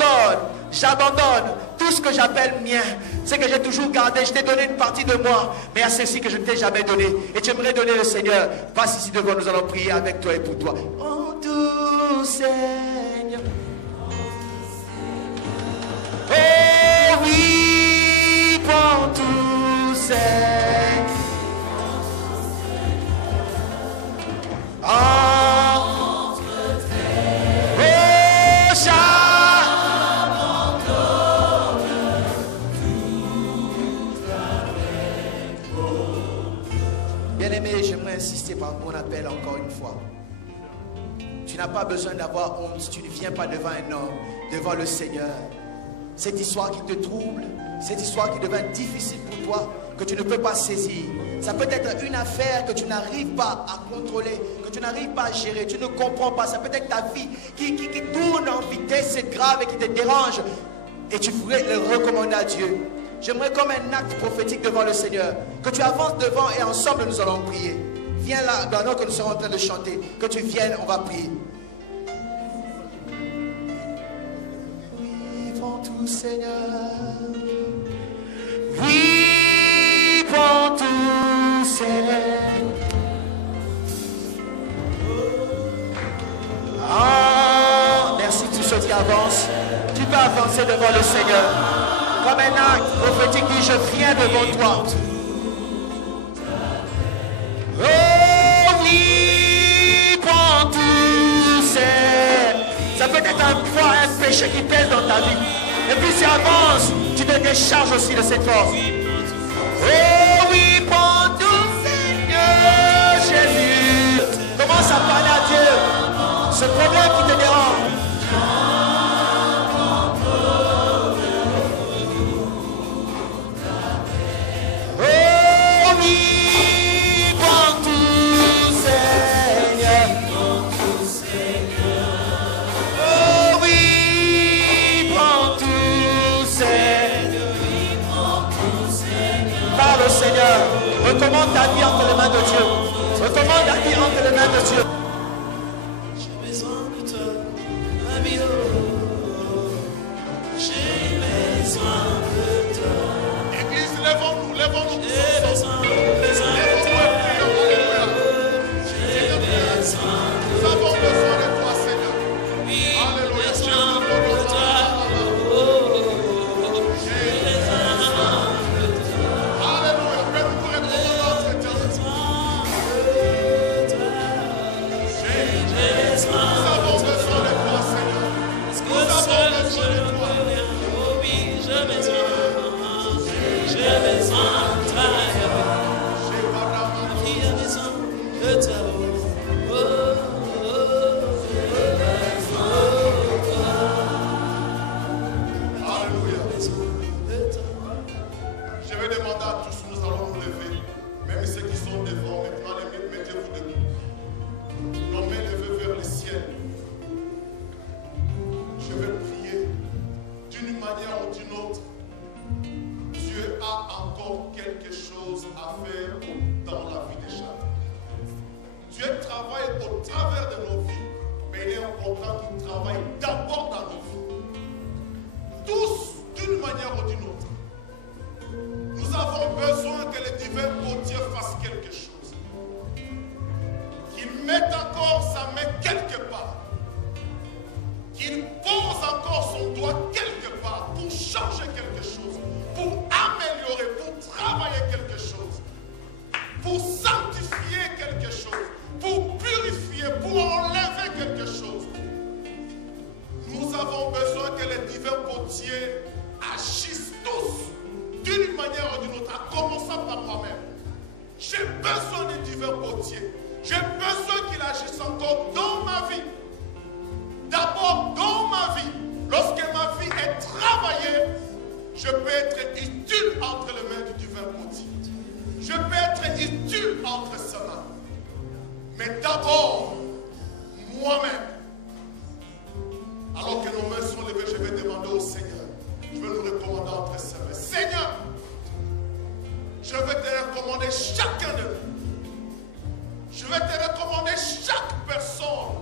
tout ce que j'appelle mien. C'est que j'ai toujours gardé, je t'ai donné une partie de moi, mais à ceci que je ne t'ai jamais donné. Et tu aimerais donner le Seigneur. Passe ici devant, nous allons prier avec toi et pour toi. Oh, tout Seigneur. Oh oui, prends tout Seigneur. Entre tes mains, bien-aimé, j'aimerais insister par mon appel encore une fois. Tu n'as pas besoin d'avoir honte. Tu ne viens pas devant un homme, devant le Seigneur. Cette histoire qui te trouble, cette histoire qui devient difficile pour toi, que tu ne peux pas saisir. Ça peut être une affaire que tu n'arrives pas à contrôler, que tu n'arrives pas à gérer, tu ne comprends pas. Ça peut être ta vie qui tourne en vitesse, c'est grave et qui te dérange. Et tu pourrais le recommander à Dieu. J'aimerais comme un acte prophétique devant le Seigneur, que tu avances devant et ensemble nous allons prier. Viens là, pendant que nous serons en train de chanter, que tu viennes, on va prier. Oui, prends tout Seigneur. Oui, prends tout Seigneur. Ah, merci tous ceux qui avancent. Tu peux avancer devant le Seigneur. Comme un acte prophétique dit, je viens devant toi. Oh oui, prends tout Seigneur. Ça peut être un poids, un péché qui pèse dans ta vie. Et puis tu avances, tu te décharges aussi de cette force. Oh oui, prends tout Seigneur Jésus. Commence à parler à Dieu. Ce problème qui te dérange. Oh oui, prends tout Seigneur. Oh oui, prends tout Seigneur. Parle au Seigneur. Recommande ta vie entre les mains de Dieu. Recommande ta vie entre les mains de Dieu. J'ai besoin de toi, ami, oh. J'ai besoin de toi. Église, lèvons-nous tous J'ai ensemble. besoin de toi. Nous avons besoin de toi, Seigneur. Oui, Alléluia. besoin de toi. Alléluia. Fais-nous répondre notre éternité. Nous avons besoin de toi, Seigneur. Nous avons besoin de toi. J'ai besoin de toi. Alléluia. Je vais demander à tous, nous allons nous lever. Même ceux qui sont devant, maintenant, mettez-vous debout. Nos mains levées vers le ciel. Je vais prier d'une manière ou d'une autre. Dieu a encore quelque chose à faire dans la vie des gens. Dieu travaille au travers de nos vies, mais il est important qu'il travaille d'abord dans nos vies. Tous, d'une manière ou d'une autre. Nous avons besoin que le divin potier fasse quelque chose. Qu'il mette encore sa main quelque part. Qu'il pose encore son doigt quelque part pour changer quelque chose, pour améliorer, pour travailler quelque chose, pour sanctifier quelque chose, pour purifier, pour enlever quelque chose. Nous avons besoin que les divins potiers agissent tous d'une manière ou d'une autre, à commencer par moi-même. J'ai besoin de Dieu. divin potier. J'ai besoin qu'il agisse encore dans ma vie. D'abord dans ma vie. Lorsque ma vie est travaillée, je peux être utile entre les mains du divin potier. Je peux être utile entre ses mains. Mais d'abord, moi-même. Alors que nos mains sont levées, je vais demander au Seigneur. Je vais nous recommander entre ses mains. Seigneur, je vais te recommander chacun de nous. Je vais te recommander chaque personne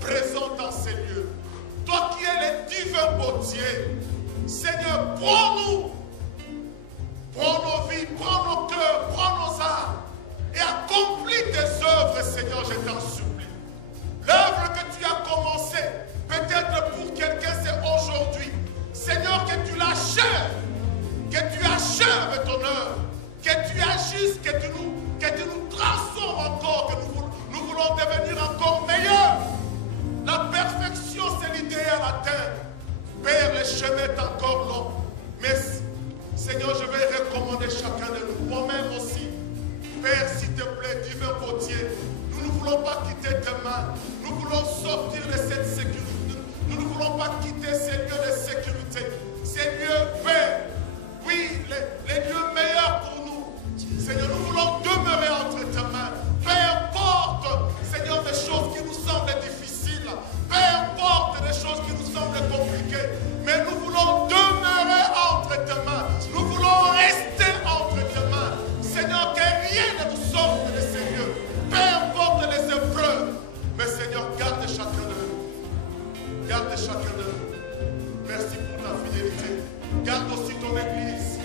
présente dans ces lieux. Toi qui es le divin potier, Seigneur, prends-nous. Prends nos vies, prends nos cœurs, prends nos âmes et accomplis tes œuvres, Seigneur, je t'en supplie. L'œuvre que tu as commencée, peut-être pour quelqu'un c'est aujourd'hui. Seigneur, que tu l'achèves, que tu achèves ton œuvre, que tu agisses, que tu nous transformes encore, que nous voulons devenir encore meilleurs. La perfection, c'est l'idéal à atteindre. Père, le chemin est encore long. Mais Seigneur, je vais recommander chacun de nous, moi-même aussi. Père, s'il te plaît, divin potier, nous ne voulons pas quitter tes mains. Nous voulons sortir de cette sécurité. Nous ne voulons pas quitter ces lieux de sécurité. Ces lieux, Père, oui, les lieux meilleurs pour nous. Seigneur, nous voulons demeurer entre tes mains. Peu importe, Seigneur, des choses qui nous semblent difficiles. Peu importe des choses qui nous semblent compliquées. Mais nous voulons demeurer entre tes mains. Nous voulons rester entre tes mains. Seigneur, que rien ne nous sorte de ces lieux. Peu importe les épreuves. Mais Seigneur, garde chacun de nous. Garde chacun de nous. Merci pour ta fidélité. Garde aussi ton Église.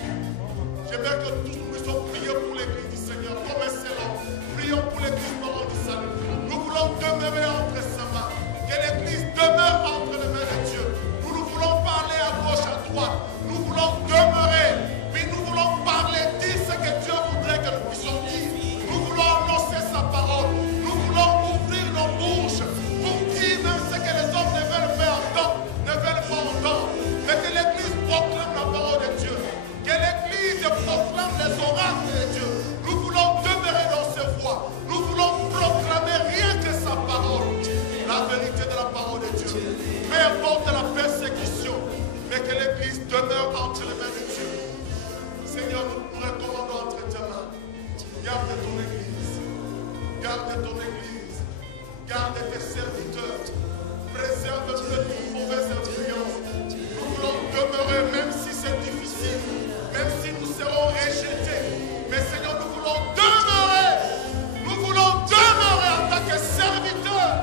J'aimerais que tous nous puissions prier pour l'Église du Seigneur. Comme un seul homme. Prions pour l'Église parole du salut. Nous voulons demeurer entre ses mains. Que l'Église demeure entre les mains de Dieu. Nous ne voulons pas aller à gauche, à droite. Nous voulons demeurer. Puis nous voulons parler, dire ce que Dieu voudrait que nous puissions dire. Nous voulons annoncer sa parole. Nous voulons ouvrir nos bouches pour dire même ce que les hommes ne veulent pas entendre. Mais que l'Église proclame la parole de Dieu. Que l'Église proclame les oracles de Dieu. Nous voulons demeurer dans ses voies. Nous voulons proclamer rien que sa parole. La vérité de la parole de Dieu. Peu importe la persécution, mais que l'Église demeure entre les mains de Dieu. Seigneur, nous recommandons entre tes mains. Garde ton Église. Garde ton Église. Garde tes serviteurs. Préserve-nous de toute mauvaise influence. Nous voulons demeurer même si c'est difficile, même si nous serons rejetés. Mais Seigneur, nous voulons demeurer. Nous voulons demeurer en tant que serviteurs.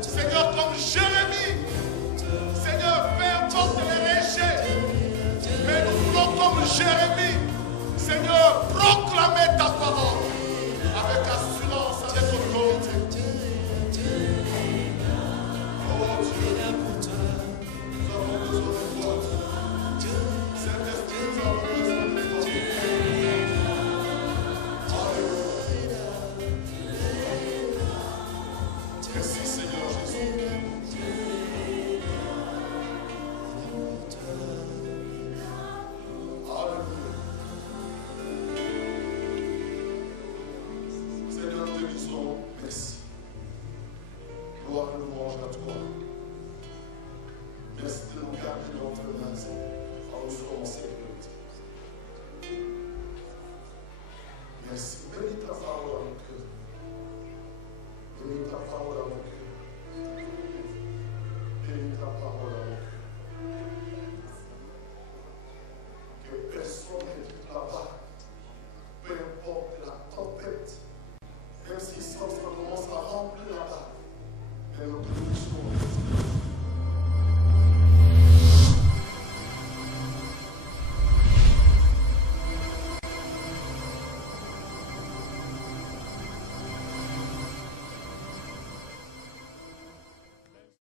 Seigneur, comme Jérémie. Seigneur, peu importe les rejets. Mais nous voulons comme Jérémie. Seigneur, proclamer ta parole avec assurance, avec autorité. Oh Dieu, nous avons besoin de toi. Saint-Esprit, nous avons besoin de toi. Alléluia. Merci Seigneur Jésus. Alléluia. Seigneur, nous te disons merci. Gloire et louange à toi. Merci de nous garder dans notre main, en nous serons en sécurité. Merci. Bénis ta parole à mon cœur. Bénis ta parole à mon cœur. Bénis ta parole à mon cœur. Que personne ne quitte là-bas, peu importe la tempête, même si ça commence à remplir là-bas, mais nous